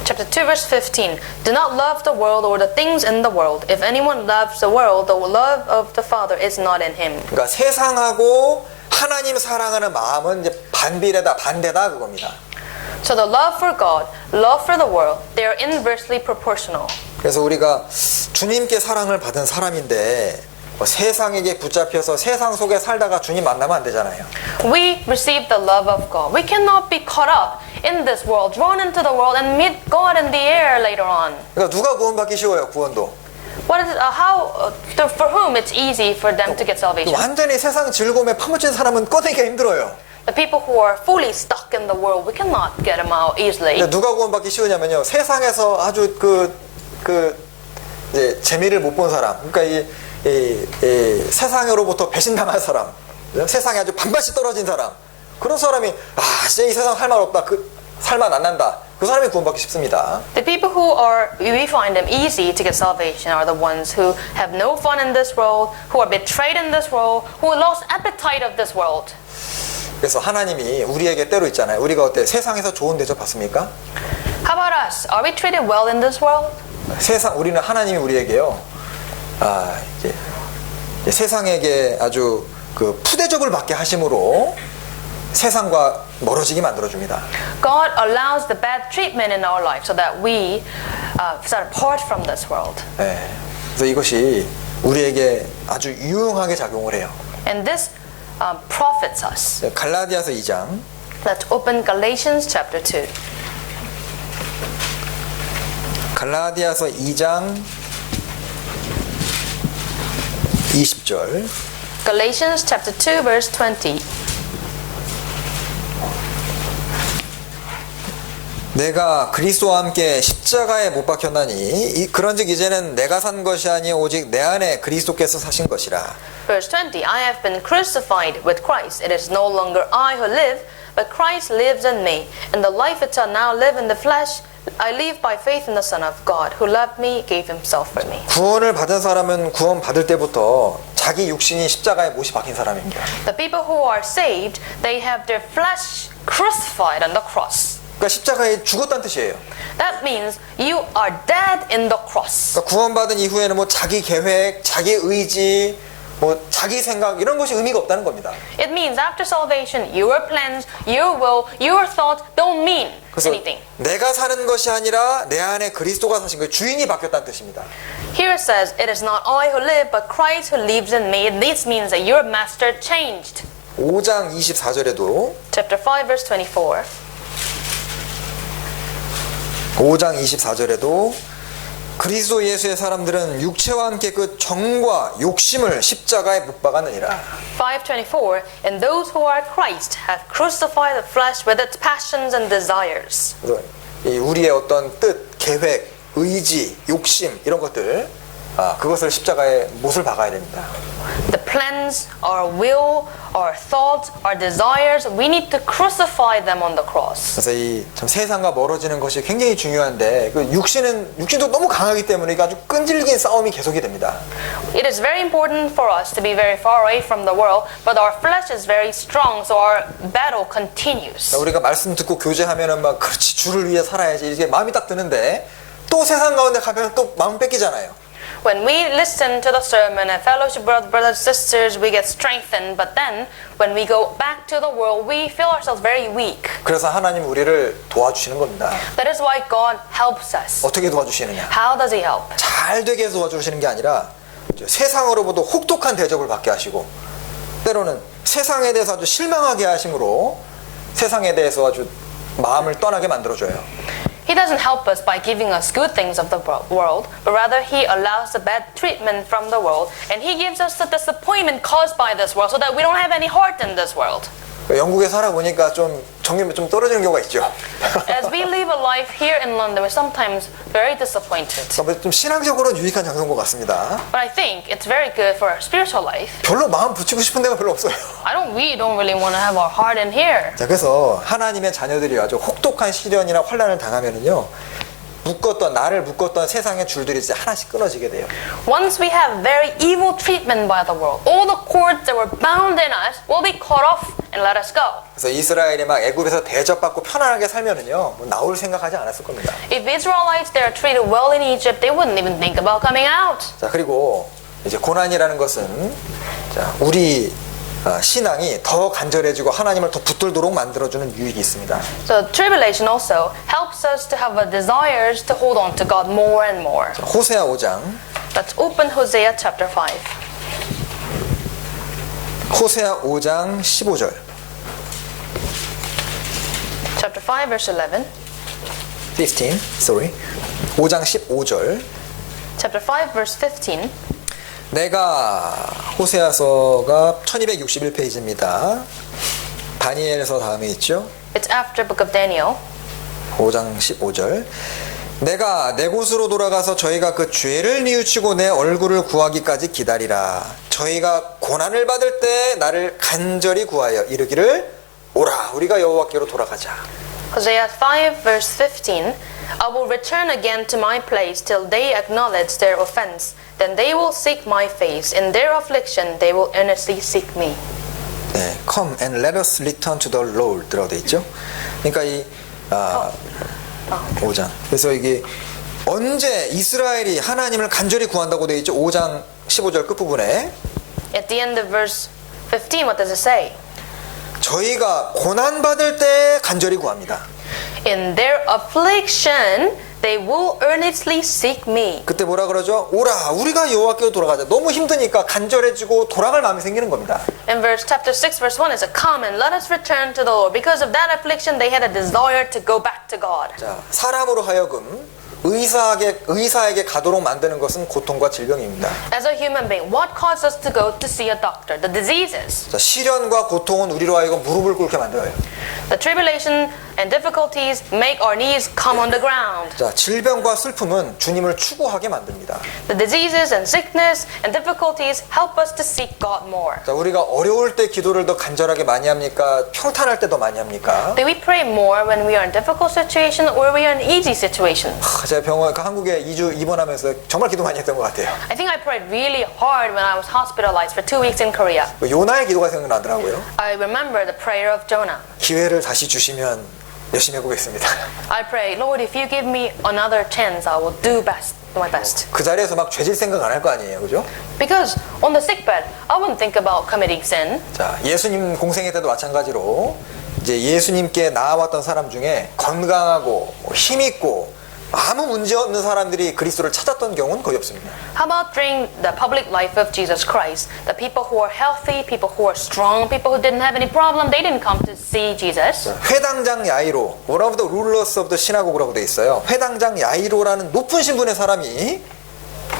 Chapter 2 verse 15. Do not love the world or the things in the world. If anyone loves the world, the love of the Father is not in him. 그러니까 세상하고 하나님 사랑하는 마음은 이제 반대다 그겁니다. So the love for God, love for the world, they are inversely proportional. 그래서 우리가 주님께 사랑을 받은 사람인데 세상에게 붙잡혀서 세상 속에 살다가 주님 만나면 안 되잖아요. We receive the love of God. We cannot be caught up in this world, drawn into the world, and meet God in the air later on. 그러니까 누가 구원받기 쉬워요? 구원도. What is for whom it's easy for them to get salvation? 완전히 세상 즐거움에 파묻힌 사람은 꺼내기가 힘들어요. The people who are fully stuck in the world, we cannot get them out easily. 근데 누가 구원받기 쉬우냐면요. 세상에서 아주 이제 재미를 못 본 사람. 그러니까 이 세상으로부터 배신당한 사람. 세상에 아주 반반씩 떨어진 사람. 그런 사람이 진짜 이 세상 할 말 없다. 살만 안 난다. 그 사람이 구원받기 쉽습니다. The people who we find them easy to get salvation are the ones who have no fun in this world, who are betrayed in this world, who lost appetite of this world. 그래서 하나님이 우리에게 때로 있잖아요. 우리가 어때? 세상에서 좋은 대접 받습니까? How about us? Are we treated well in this world? 우리는 하나님이 우리에게요. 이제 세상에게 아주 푸대접을 받게 하심으로 세상과 멀어지게 만들어줍니다. God allows the bad treatment in our life so that we start apart from this world. 네. 그래서 이것이 우리에게 아주 유용하게 작용을 해요. And this profits us. 갈라디아서 2장. Let's open Galatians chapter 2. 갈라디아서 2장 20절. Galatians chapter 2 verse 20. 내가 그리스도와 함께 십자가에 못 박혔나니 그런즉 이제는 내가 산 것이 아니 오직 내 안에 그리스도께서 사신 것이라. Verse 20. I have been crucified with Christ. It is no longer I who live, but Christ lives in me. And the life which I now live in the flesh, I live by faith in the Son of God, who loved me, gave himself for me. 구원을 받은 사람은 구원 받을 때부터 자기 육신이 십자가에 못이 박힌 사람입니다. The people who are saved, they have their flesh crucified on the cross. 그러니까 십자가에 죽었다는 뜻이에요. That means you are dead in the cross. 그러니까 구원받은 이후에는 뭐 자기 계획, 자기 의지, 뭐 자기 생각 이런 것이 의미가 없다는 겁니다. It means after salvation, your plans, your will, your thoughts don't mean 그래서 anything. 내가 사는 것이 아니라 내 안에 그리스도가 사신 거예요. 주인이 바뀌었다는 뜻입니다. Here it says, it is not I who live, but Christ who lives in me. This means that your master changed. 5장 24절에도 Chapter 5, verse 24. 5장 24절에도 그리스도 예수의 사람들은 육체와 함께 그 정과 욕심을 십자가에 못 박았느니라. 5:24. And those who are Christ have crucified the flesh with its passions and desires. 그래서 이 우리의 어떤 뜻, 계획, 의지, 욕심 이런 것들 그것을 십자가에 못을 박아야 됩니다. The plans, our will, our thoughts, our desires, we need to crucify them on the cross. 그래서 이 참 세상과 멀어지는 것이 굉장히 중요한데 그 육신도 너무 강하기 때문에 아주 끈질긴 싸움이 계속이 됩니다. It is very important for us to be very far away from the world, but our flesh is very strong, so our battle continues. 우리가 말씀 듣고 교제하면은 막 그렇지 주를 위해 살아야지 이게 마음이 딱 드는데 또 세상 가운데 가면 또 마음 뺏기잖아요. When we listen to the sermon and fellowship with brothers and sisters, we get strengthened. But then, when we go back to the world, we feel ourselves very weak. 그래서 하나님 우리를 도와주시는 겁니다. That is why God helps us. 어떻게 도와주시느냐? How does He help? 잘 되게 해서 도와주시는 게 아니라 세상으로부터 혹독한 대접을 받게 하시고 때로는 세상에 대해서 아주 실망하게 하심으로 세상에 대해서 아주 마음을 떠나게 만들어줘요. He doesn't help us by giving us good things of the world, but rather He allows the bad treatment from the world, and He gives us the disappointment caused by this world so that we don't have any heart in this world. 영국에 살아보니까 좀 정념이 좀 떨어지는 경우가 있죠. As we live a life here in London, we're sometimes very disappointed. 좀 신앙적으로는 유익한 장소인 것 같습니다. But I think it's very good for our spiritual life. 별로 마음 붙이고 싶은 데가 별로 없어요. We don't really want to have our heart in here. 자, 그래서 하나님의 자녀들이 아주 혹독한 시련이나 환난을 당하면은요. 나를 묶었던 세상의 줄들이 이제 하나씩 끊어지게 돼요. Once we have very evil treatment by the world, all the cords that were bound in us will be cut off and let us go. 그래서 이스라엘이 막 애굽에서 대접받고 편안하게 살면은요, 뭐 나올 생각하지 않았을 겁니다. If Israelites they are treated well in Egypt, they wouldn't even think about coming out. 자, 그리고 이제 고난이라는 것은 자, 우리 신앙이 더 간절해지고 하나님을 더 붙들도록 만들어주는 유익이 있습니다. So tribulation also helps us to have a desire to hold on to God more and more. 호세아 5장 Let's open Hosea chapter 5. 호세아 5장 15절 Chapter 5 verse 11. 15 sorry 5장 15절 Chapter 5 verse 15. 내가 호세아서가 1261페이지입니다. 다니엘서 다음에 있죠. It's after book of Daniel. 5장 15절 내가 내 곳으로 돌아가서 저희가 그 죄를 뉘우치고 내 얼굴을 구하기까지 기다리라. 저희가 고난을 받을 때 나를 간절히 구하여 이르기를 오라 우리가 여호와께로 돌아가자. Hosea 5 verse 15. I will return again to my place till they acknowledge their offense. Then they will seek my face. In their affliction they will earnestly seek me. 네, Come and let us return to the Lord라고 돼 있죠. 그러니까 이 5장. 그래서 이게 언제 이스라엘이 하나님을 간절히 구한다고 돼 있죠. 5장 15절 끝부분에 At the end of verse 15, what does it say? 저희가 고난 받을 때 간절히 구합니다. In their affliction they will earnestly seek me. 그때 뭐라 그러죠? 오라 우리가 여호와께로 돌아가자. 너무 힘드니까 간절해지고 돌아갈 마음이 생기는 겁니다. In verse chapter 6 verse 1 is a come and let us return to the Lord. Because of that affliction they had a desire to go back to God. 자, 사람으로 하여금 의사에게 가도록 만드는 것은 고통과 질병입니다. As a human being, what causes us to go to see a doctor? The diseases. 자, 시련과 고통은 우리로 하여금 무릎을 꿇게 만들어요. The tribulation and difficulties make our knees come on the ground. 자, 질병과 슬픔은 주님을 추구하게 만듭니다. The diseases and sickness and difficulties help us to seek God more. 자, 우리가 어려울 때 기도를 더 간절하게 많이 합니까? 평탄할 때 더 많이 합니까? Do we pray more when we are in difficult situation or we are in easy situations? 제가 한국에 2주 입원하면서 정말 기도 많이 했던 것 같아요. I think I prayed really hard when I was hospitalized for 2 weeks in Korea. 요나의 기도가 생각나더라고요. I remember the prayer of Jonah. 기회를 다시 주시면 열심히 해보겠습니다. I pray, Lord, if you give me another chance, I will do my best. 그 자리에서 막 죄질 생각 안 할 거 아니에요, 그죠? Because on the sickbed, I wouldn't think about committing sin. 자, 예수님 공생애 때도 마찬가지로 이제 예수님께 나아왔던 사람 중에 건강하고 힘 있고 아무 문제 없는 사람들이 그리스도를 찾았던 경우는 거의 없습니다. How about during the public life of Jesus Christ? The people who are healthy, people who are strong, people who didn't have any problem, they didn't come to see Jesus. 회당장 야이로, one of the rulers of the synagogue라고 돼 있어요. 회당장 야이로라는 높은 신분의 사람이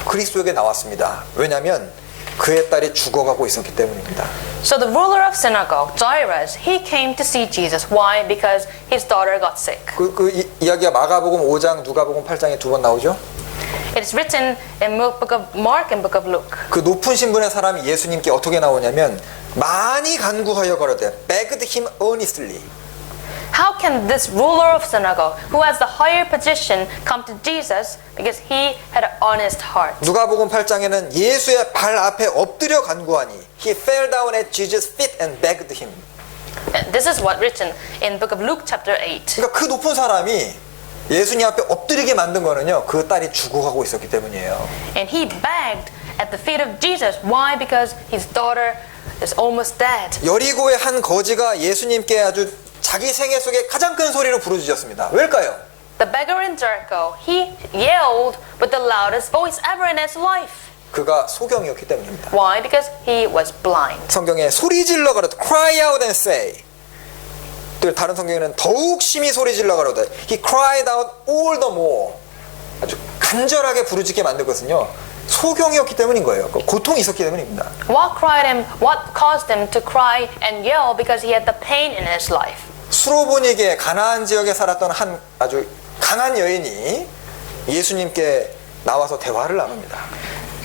그리스도에게 나왔습니다. 왜냐하면 그의 딸이 죽어가고 있었기 때문입니다. So the ruler of synagogue, Jairus, he came to see Jesus. Why? Because his daughter got sick. 그 이야기가 마가복음 5장, 누가복음 8장에 2번 나오죠. It's written in book of Mark and book of Luke. 그 높은 신분의 사람이 예수님께 어떻게 나오냐면 많이 간구하여 가로되 begged him earnestly. How can this ruler of synagogue, who has the higher position, come to Jesus? Because he had an honest heart. 누가복음 8장에는 예수의 발 앞에 엎드려 간구하니 he fell down at Jesus' feet and begged him. And this is what written in book of Luke chapter 8. 그러니까 그 높은 사람이 예수님 앞에 엎드리게 만든 거는요, 그 딸이 죽어가고 있었기 때문이에요. And he begged at the feet of Jesus. Why? Because his daughter is almost dead. 여리고의 한 거지가 예수님께 아주 자기 생애 속에 가장 큰 소리로 부르짖었습니다. 왜일까요? The beggar in Jericho, he yelled with the loudest voice ever in his life. 그가 소경이었기 때문입니다. Why? Because he was blind. 성경에 소리 질러 가로되 cry out and say. 또 다른 성경에는 더욱 심히 소리 질러 가로되 he cried out all the more. 아주 간절하게 부르짖게 만든 것은요, 소경이었기 때문인 거예요. 고통이 있었기 때문입니다. What caused him to cry and yell? Because he had the pain in his life. 수로보니게 가나안 지역에 살았던 한 아주 강한 여인이 예수님께 나와서 대화를 나눕니다.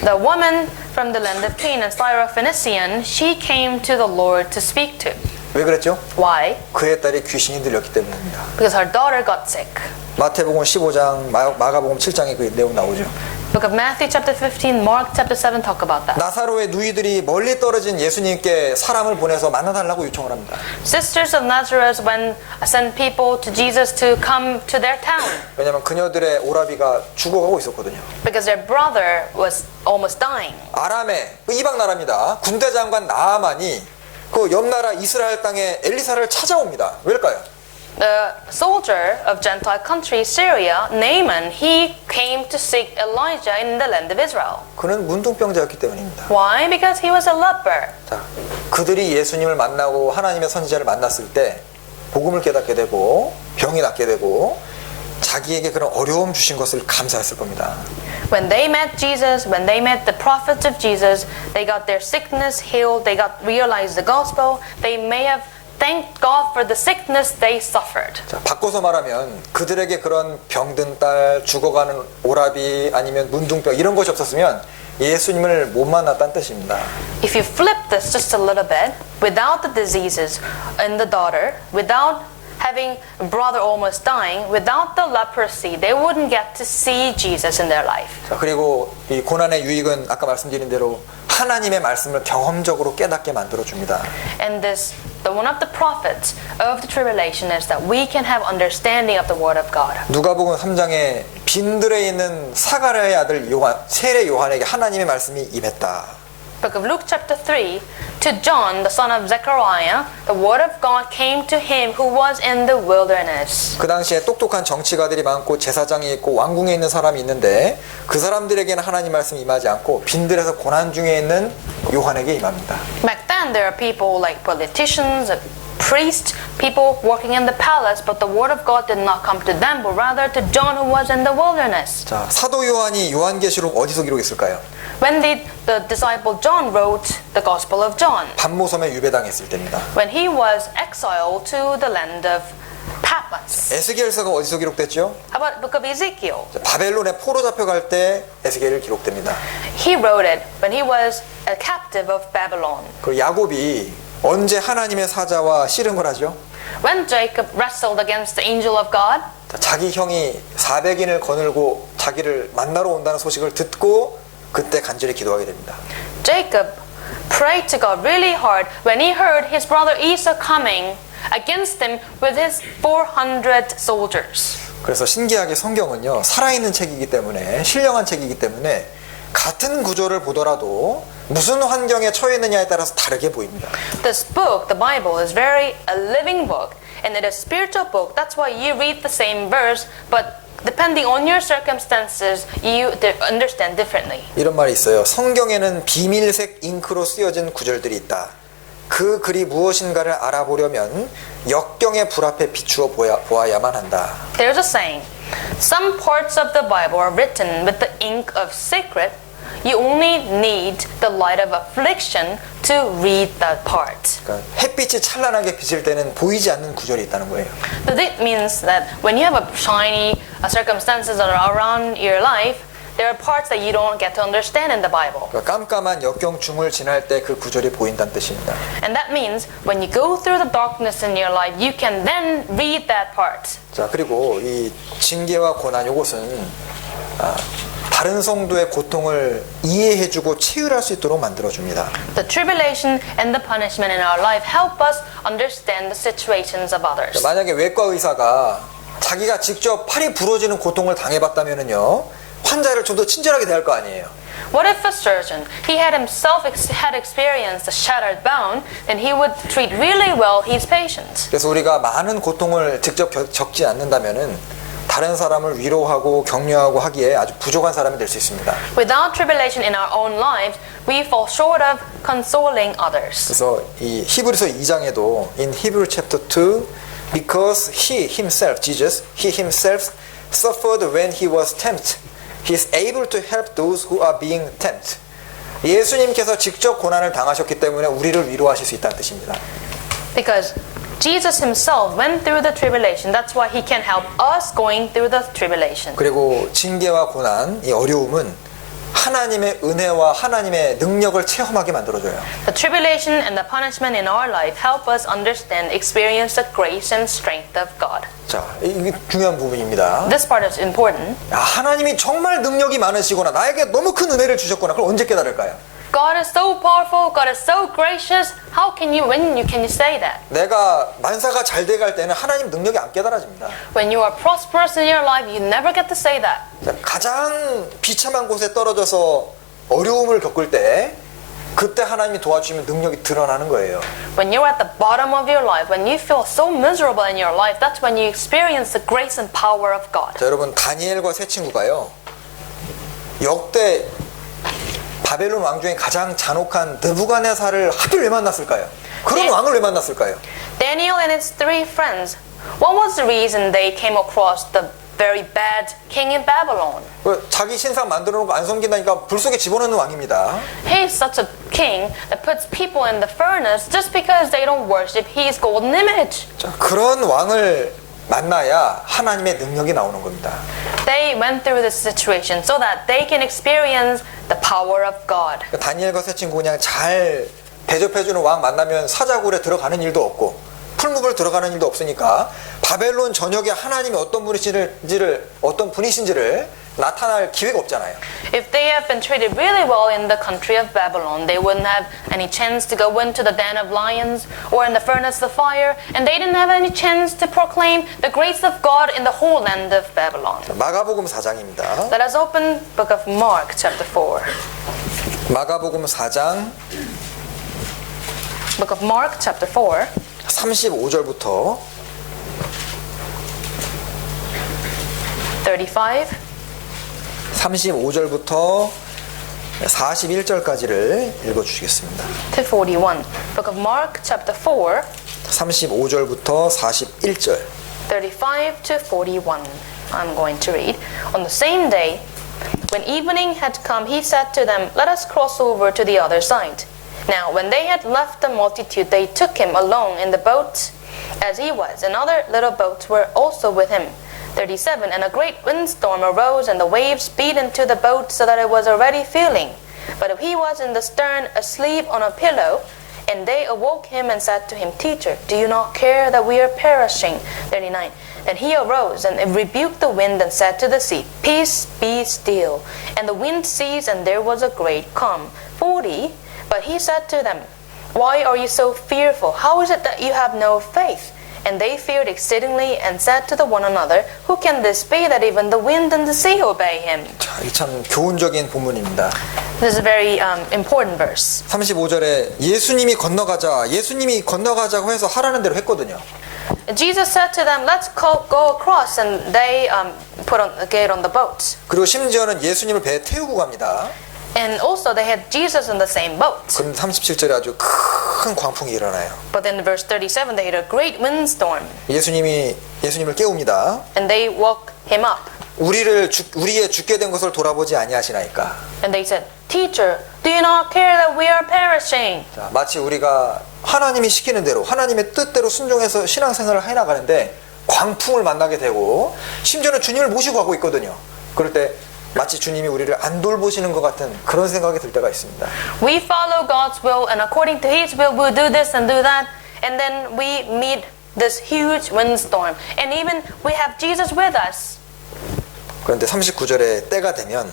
The woman from the land of Canaan, Syrophoenician, she came to the Lord to speak to. 왜 그랬죠? Why? 그의 딸이 귀신이 들렸기 때문입니다. Because her daughter got sick. 마태복음 15장, 마가복음 7장에 그 내용 나오죠. Book of Matthew chapter 15, Mark chapter 7 talk about that. 나사로의 누이들이 멀리 떨어진 예수님께 사람을 보내서 만나달라고 요청을 합니다. Sisters of Nazareth sent people to Jesus to come to their town. 왜냐하면 그녀들의 오라비가 죽어가고 있었거든요. Because their brother was almost dying. 아람의 이방 나라입니다. 군대 장관 나아만이 그 옆나라 이스라엘 땅에 엘리사를 찾아옵니다. 왜일까요? The soldier of Gentile country Syria, Naaman, he came to seek Elijah in the land of Israel. 그는 문둥병자였기 때문입니다. Why? Because he was a leper. 자, 그들이 예수님을 만나고 하나님의 선지자를 만났을 때 복음을 깨닫게 되고 병이 낫게 되고 자기에게 그런 어려움 주신 것을 감사했을 겁니다. When they met Jesus, when they met the prophets of Jesus, they got their sickness healed, they got realized the gospel, they may have thanked God for the sickness they suffered. 자, 바꿔서 말하면 그들에게 그런 병든 딸, 죽어가는 오라비 아니면 문둥병 이런 것이 없었으면 예수님을 못 만났다는 뜻입니다. If you flip this just a little bit, without the diseases in the daughter, without having a brother almost dying, without the leprosy, they wouldn't get to see Jesus in their life. 자, 그리고 이 고난의 유익은 아까 말씀드린 대로 하나님의 말씀을 경험적으로 깨닫게 만들어 줍니다. And one of the prophets of the tribulation is that we can have understanding of the word of God. 누가복음 3장에 빈들에 있는 사가랴의 아들 요한, 세례 요한에게 하나님의 말씀이 임했다. Book of Luke chapter 3, to John, the son of Zechariah, the word of God came to him who was in the wilderness. 그 당시에 똑똑한 정치가들이 많고 제사장이 있고 왕궁에 있는 사람이 있는데 그 사람들에게는 하나님 말씀이 임하지 않고 빈들에서 고난 중에 있는 요한에게 임합니다. Back then, there are people like politicians, priests, people working in the palace, but the word of God did not come to them, but rather to John who was in the wilderness. 자, 사도 요한이 요한계시록 어디서 기록했을까요? When did the disciple John wrote the Gospel of John? 반모섬에 유배당했을 때입니다. When he was exiled to the land of Patmos. 에스겔서가 어디서 기록됐죠? How about the book of Ezekiel? 자, 바벨론에 포로 잡혀갈 때 에스겔이 기록됩니다. He wrote it when he was a captive of Babylon. 그 야곱이 언제 하나님의 사자와 씨름을 하죠? When Jacob wrestled against the angel of God, 자, 자기 형이 400인을 거느리고 자기를 만나러 온다는 소식을 듣고 그때 간절히 기도하게 됩니다. Jacob prayed to God really hard when he heard his brother Esau coming against him with his 400 soldiers. 그래서 신기하게 성경은요, 살아있는 책이기 때문에, 신령한 책이기 때문에 같은 구조를 보더라도 무슨 환경에 처해 있느냐에 따라서 다르게 보입니다. This book, the Bible, is very a living book, and it is a spiritual book. That's why you read the same verse, but depending on your circumstances, you understand differently. 이런 말이 있어요. 성경에는 비밀색 잉크로 쓰여진 구절들이 있다. 그 글이 무엇인가를 알아보려면 역경의 불 앞에 비추어 보아야만 한다. There's a saying, some parts of the Bible are written with the ink of secret. You only need the light of affliction to read that part. 그러니까 햇빛이 찬란하게 비칠 때는 보이지 않는 구절이 있다는 거예요. So that means that when you have a shiny circumstances that are around your life, there are parts that you don't get to understand in the Bible. 그러니까 깜깜한 역경중을 지날 때 그 구절이 보인다는 뜻입니다. And that means when you go through the darkness in your life, you can then read that part. 자, 그리고 이 징계와 고난 이것은 다른 성도의 고통을 이해해주고 치유할 수 있도록 만들어줍니다. The tribulation and the punishment in our life help us understand the situations of others. 만약에 외과 의사가 자기가 직접 팔이 부러지는 고통을 당해봤다면요, 환자를 좀 더 친절하게 대할 거 아니에요. What if a surgeon, he had himself had experienced a shattered bone, then he would treat really well his patient. 그래서 우리가 많은 고통을 직접 겪지 않는다면은 다른 사람을 위로하고 격려하고 하기에 아주 부족한 사람이 될 수 있습니다. Without tribulation in our own lives, we fall short of consoling others. 그래서 이 히브리서 2장에도 in Hebrew chapter 2, because he himself, Jesus, he himself suffered when he was tempted, he is able to help those who are being tempted. 예수님께서 직접 고난을 당하셨기 때문에 우리를 위로하실 수 있다는 뜻입니다. Because Jesus himself went through the tribulation. That's why he can help us going through the tribulation. 그리고 징계와 고난, 이 어려움은 하나님의 은혜와 하나님의 능력을 체험하게 만들어줘요. The tribulation and the punishment in our life help us understand, experience the grace and strength of God. 자, 이게 중요한 부분입니다. This part is important. 야, 하나님이 정말 능력이 많으시거나 나에게 너무 큰 은혜를 주셨거나 그걸 언제 깨달을까요? God is so powerful, God is so gracious. How can you, can you say that? 내가 만사가 잘 돼갈 때는 하나님 능력이 안 깨달아집니다. When you are prosperous in your life, you never get to say that. 가장 비참한 곳에 떨어져서 어려움을 겪을 때 그때 하나님이 도와주시면 능력이 드러나는 거예요. When you're at the bottom of your life, when you feel so miserable in your life, that's when you experience the grace and power of God. 자, 여러분 다니엘과 세 친구가요. 역대 바벨론 왕 중에 가장 잔혹한 느부갓네살을 하필 왜 만났을까요? 그런 네. 왕을 왜 만났을까요? Daniel and his three friends, what was the reason they came across the very bad king in Babylon? 자기 신상 만들어 놓고 안 섬긴다니까 불 속에 집어넣는 왕입니다. He's such a king that puts people in the furnace just because they don't worship his golden image. 자, 그런 왕을 만나야 하나님의 능력이 나오는 겁니다. They went through this situation so that they can experience the power of God. 다니엘과 세 친구 그냥 잘 대접해주는 왕 만나면 사자굴에 들어가는 일도 없고 풀무불 들어가는 일도 없으니까 바벨론 전역에 하나님이 어떤 분이신지를 나타날 기회가 없잖아요. If they have been treated really well in the country of Babylon, they wouldn't have any chance to go into the den of lions or in the furnace of fire, and they didn't have any chance to proclaim the grace of God in the whole land of Babylon. 마가복음 4장입니다. Let us open book of Mark chapter 4. 마가복음 4장 Book of Mark chapter 4. 35절부터 35 35절부터 41절까지를 읽어주시겠습니다. to 41. Book of Mark chapter 4, 35절부터 41절. 35 to 41. I'm going to read. On the same day, when evening had come, he said to them, "Let us cross over to the other side." Now, when they had left the multitude, they took him along in the boat as he was, and other little boats were also with him. 37. And a great windstorm arose, and the waves beat into the boat so that it was already filling. But he was in the stern, asleep on a pillow. And they awoke him and said to him, "Teacher, do you not care that we are perishing?" 39. And he arose and rebuked the wind and said to the sea, "Peace, be still." And the wind ceased, and there was a great calm. 40. But he said to them, "Why are you so fearful? How is it that you have no faith?" And they feared exceedingly and said to one another, "Who can this be that even the wind and the sea obey him?" 자, 이 참 교훈적인 본문입니다. This is a very important verse. 35절에 예수님이 건너가자고 해서 하라는 대로 했거든요. Jesus said to them, "Let's go across," and they get on the boat. 그리고 심지어는 예수님을 배에 태우고 갑니다. And also they had Jesus in the same boat. 그런데 37절에 아주 큰 광풍이 일어나요. But in verse 37 they had a great windstorm, 예수님을 깨웁니다. and they woke him up. 우리의 죽게 된 것을 돌아보지 아니하시나이까. And they said, "Teacher, do you not care that we are perishing?" 자, 마치 우리가 하나님이 시키는 대로 하나님의 뜻대로 순종해서 신앙생활을 해나가는데 광풍을 만나게 되고 심지어는 주님을 모시고 가고 있거든요. 그럴 때 마치 주님이 우리를 안 돌보시는 것 같은 그런 생각이 들 때가 있습니다. We follow God's will, and according to His will we'll do this and do that, and then we meet this huge windstorm, and even we have Jesus with us. 그런데 39절에 때가 되면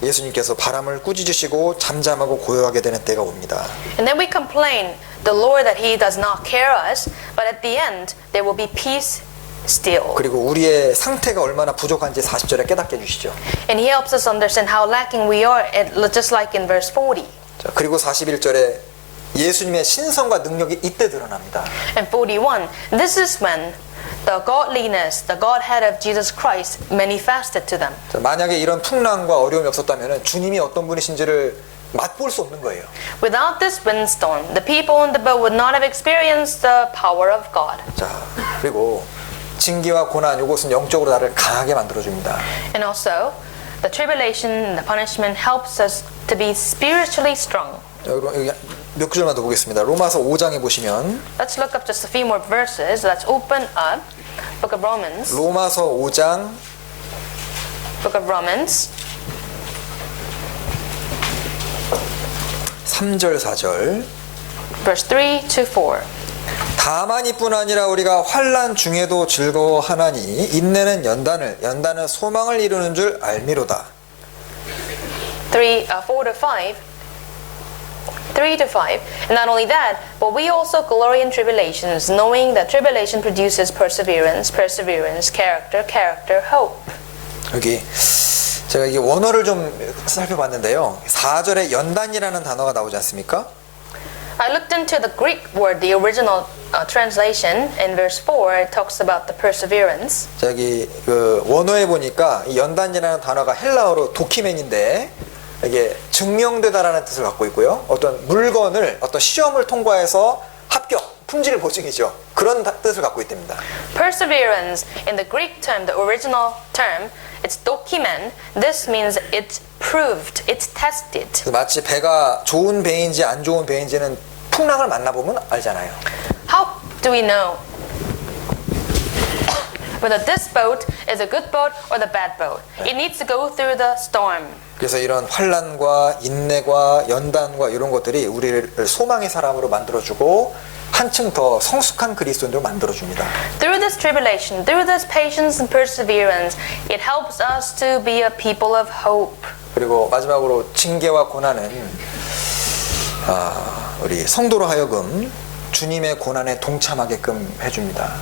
예수님께서 바람을 꾸짖으시고 잠잠하고 고요하게 되는 때가 옵니다. And then we complain the Lord that He does not care us, but at the end there will be peace still. 그리고 우리의 상태가 얼마나 부족한지 40절에 깨닫게 해주시죠. And He helps us understand how lacking we are, just like in verse 40. 자, 그리고 41절에 예수님의 신성과 능력이 이때 드러납니다. And 41, this is when the godliness, the Godhead of Jesus Christ manifested to them. 자, 만약에 이런 풍랑과 어려움이 없었다면 주님이 어떤 분이신지를 맛볼 수 없는 거예요. Without this windstorm, the people in the boat would not have experienced the power of God. 자, 그리고 징계와 고난 이것은 영적으로 나를 강하게 만들어줍니다. And also, the tribulation and the punishment helps us to be spiritually strong. 여기 몇 구절만 더 보겠습니다. 로마서 5장에 보시면 Let's look up just a few more verses. Let's open up Book of Romans. 로마서 5장 Book of Romans. 3절 4절 Verse 3 to 4. 다만 이뿐 아니라 우리가 환난 중에도 즐거워하나니 인내는 연단은 소망을 이루는 줄 알미로다. 4 to 5. 3 to 5. And not only that, but we also glory in tribulations, knowing that tribulation produces perseverance, perseverance, character, character, hope. 여기 제가 이게 원어를 좀 살펴봤는데요. 4절에 연단이라는 단어가 나오지 않습니까? I looked into the Greek word, the original translation. In verse 4, it talks about the perseverance. 저기 그 원어에 보니까 이 연단이라는 단어가 헬라어로 도키멘인데 이게 증명되다라는 뜻을 갖고 있고요. 어떤 물건을 어떤 시험을 통과해서 합격, 품질 보증이죠. 그런 뜻을 갖고 있답니다. Perseverance, in the Greek term, the original term, it's dokimen. This means it's proved, it's tested. 마치 배가 좋은 배인지 안 좋은 배인지는 풍랑을 만나보면 알잖아요. How do we know whether this boat is a good boat or the bad boat? It needs to go through the storm. 그래서 이런 환난과 인내과 연단과 이런 것들이 우리를 소망의 사람으로 만들어주고 한층 더 성숙한 그리스도인으로 만들어줍니다. Through this tribulation, through this patience and perseverance, it helps us to be a people of hope. 그리고 마지막으로 징계와 고난은 우리 성도로 하여금 주님의 고난에 동참하게끔 해줍니다.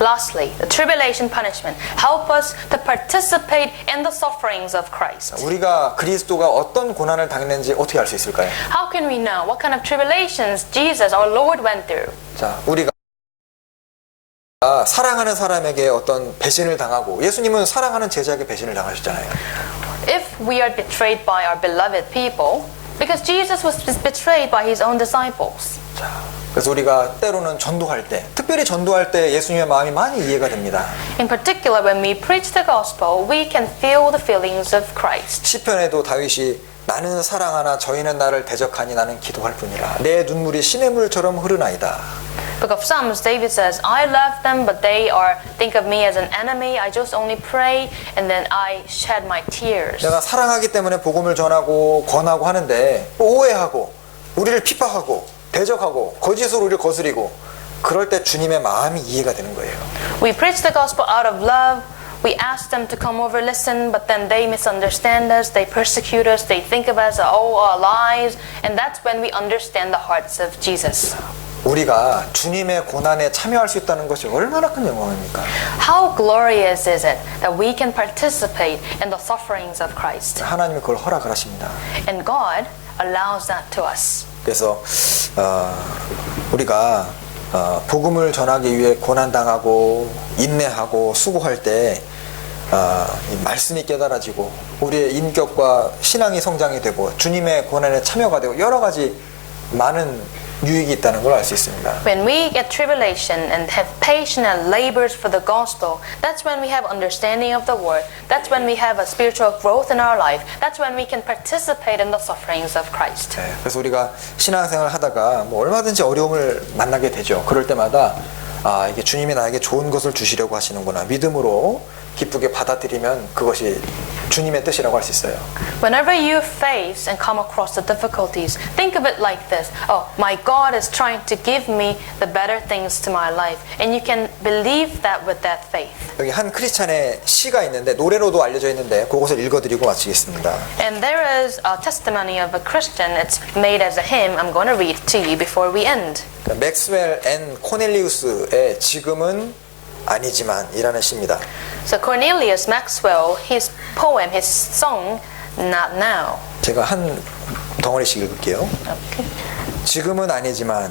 Lastly, the tribulation punishment help us to participate in the sufferings of Christ. 우리가 그리스도가 어떤 고난을 당했는지 어떻게 알 수 있을까요? How can we know what kind of tribulations Jesus, our Lord, went through? 자, 우리가 사랑하는 사람에게 어떤 배신을 당하고 예수님은 사랑하는 제자에게 배신을 당하셨잖아요. If we are betrayed by our beloved people, because Jesus was betrayed by his own disciples. 자, 그래서 우리가 때로는 전도할 때, 특별히 전도할 때 예수님의 마음이 많이 이해가 됩니다. In particular, when we preach the gospel, we can feel the feelings of Christ. 시편에도 다윗이 나는 사랑하나 저희는 나를 대적하니 나는 기도할 뿐이라 내 눈물이 시냇물처럼 흐르나이다. Book of Psalms, David says, I love them, but they think of me as an enemy. I just only pray, and then I shed my tears. 내가 사랑하기 때문에 복음을 전하고 권하고 하는데 오해하고 우리를 핍박하고 대적하고 거짓으로 우리를 거스리고 그럴 때 주님의 마음이 이해가 되는 거예요. We preach the gospel out of love. We ask them to come over, listen, but then they misunderstand us, they persecute us, they think of us, lies, and that's when we understand the hearts of Jesus. 우리가 주님의 고난에 참여할 수 있다는 것이 얼마나 큰 영광입니까? How glorious is it that we can participate in the sufferings of Christ? 하나님이 그걸 허락을 하십니다. And God allows that to us. 그래서 우리가 복음을 전하기 위해 고난당하고 인내하고 수고할 때 이 말씀이 깨달아지고 우리의 인격과 신앙이 성장이 되고 주님의 고난에 참여가 되고 여러 가지 많은 유익이 있다는 걸 알 수 있습니다. When we get tribulation and have patience and labors for the gospel, that's when we have understanding of the word. That's when we have a spiritual growth in our life. That's when we can participate in the sufferings of Christ. 네, 그래서 우리가 신앙생활을 하다가 뭐 얼마든지 어려움을 만나게 되죠. 그럴 때마다 이게 주님이 나에게 좋은 것을 주시려고 하시는구나. 믿음으로 기쁘게 받아들이면 그것이 주님의 뜻이라고 할 수 있어요. Whenever you face and come across the difficulties, think of it like this. Oh, my God is trying to give me the better things to my life. And you can believe that with that faith. 여기 한 크리스찬의 시가 있는데 노래로도 알려져 있는데 그것을 읽어드리고 마치겠습니다. And there is a testimony of a Christian. It's made as a hymn. I'm going to read it to you before we end. 맥스웰 앤 코넬리우스의 지금은 아니지만 이라는 시입니다. So Cornelius Maxwell, his poem, his song, Not Now. 제가 한 덩어리씩 읽을게요. Okay. 지금은 아니지만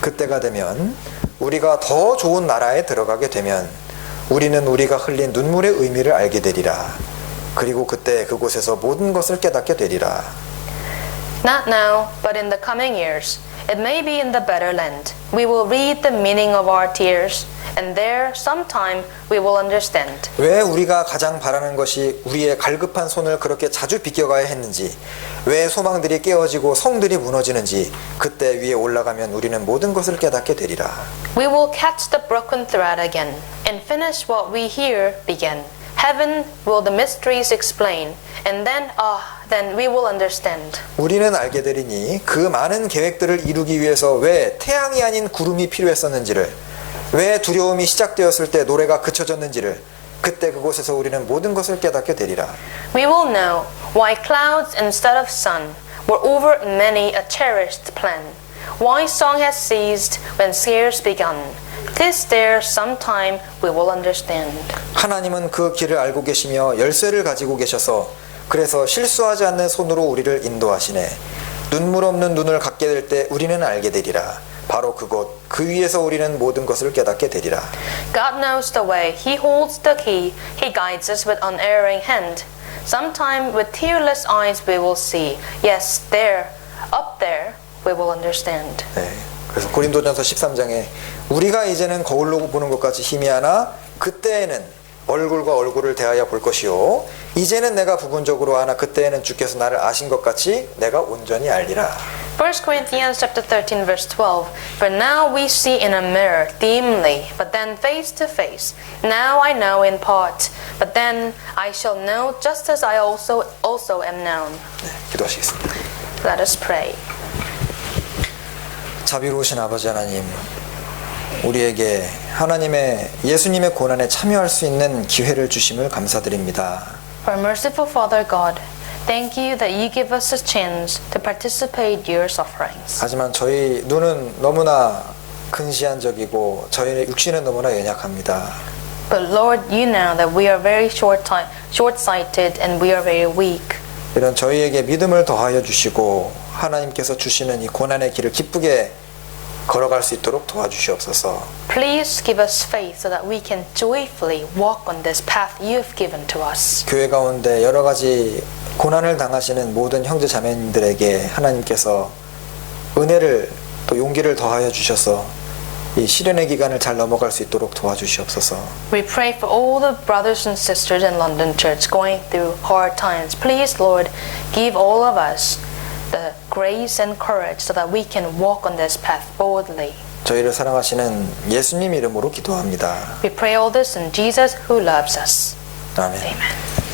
그때가 되면 우리가 더 좋은 나라에 들어가게 되면 우리는 우리가 흘린 눈물의 의미를 알게 되리라. 그리고 그때 그곳에서 모든 것을 깨닫게 되리라. Not now, but in the coming years. It may be in the better land. We will read the meaning of our tears, and there, sometime, we will understand. 왜 우리가 가장 바라는 것이 우리의 갈급한 손을 그렇게 자주 비껴가야 했는지, 왜 소망들이 깨어지고 성들이 무너지는지, 그때 위에 올라가면 우리는 모든 것을 깨닫게 되리라. We will catch the broken thread again, and finish what we here began. Heaven will the mysteries explain, and then we will understand. 우리는 알게 되리니 그 많은 계획들을 이루기 위해서 왜 태양이 아닌 구름이 필요했었는지를, 왜 두려움이 시작되었을 때 노래가 그쳐졌는지를, 그때 그곳에서 우리는 모든 것을 깨닫게 되리라. We will know why clouds instead of sun were over many a cherished plan. Why song has ceased when scarce begun. 'tis there sometime we will understand. 하나님은 그 길을 알고 계시며 열쇠를 가지고 계셔서 그래서 실수하지 않는 손으로 우리를 인도하시네. 눈물 없는 눈을 갖게 될 때 우리는 알게 되리라. 바로 그곳 그 위에서 우리는 모든 것을 깨닫게 되리라. God knows the way. He holds the key. He guides us with unerring hand. Sometime with tearless eyes we will see. Yes, there, up there, we will understand. 네, 그래서 고린도전서 13장에 우리가 이제는 거울로 보는 것 같이 희미하나 그때에는 얼굴과 얼굴을 대하여 볼 것이요 이제는 내가 부분적으로 아나 그때에는 주께서 나를 아신 것 같이 내가 온전히 알리라. 1 Corinthians chapter 13 verse 12. For now we see in a mirror dimly, but then face to face. Now I know in part, but then I shall know just as I also am known. 네, 기도하시겠습니다. Let us pray. 자비로우신 아버지 하나님, 우리에게 하나님의 예수님의 고난에 참여할 수 있는 기회를 주심을 감사드립니다. For merciful Father God, thank you that you give us a chance to participate in your sufferings. 하지만 저희 눈은 너무나 근시안적이고 저희의 육신은 너무나 연약합니다. But Lord, you know that we are very short-sighted and we are very weak. 이런 저희에게 믿음을 더하여 주시고 하나님께서 주시는 이 고난의 길을 기쁘게 걸어갈 수 있도록 도와주시옵소서. Please give us faith so that we can joyfully walk on this path you have given to us. 교회 가운데 여러 가지 고난을 당하시는 모든 형제 자매님들에게 하나님께서 은혜를 또 용기를 더하여 주셔서 이 시련의 기간을 잘 넘어갈 수 있도록 도와주시옵소서. We pray for all the brothers and sisters in London Church going through hard times. Please, Lord, give all of us the grace and courage so that we can walk on this path boldly. 저희를 사랑하시는 예수님 이름으로 기도합니다. We pray all this in Jesus who loves us. 아멘. Amen.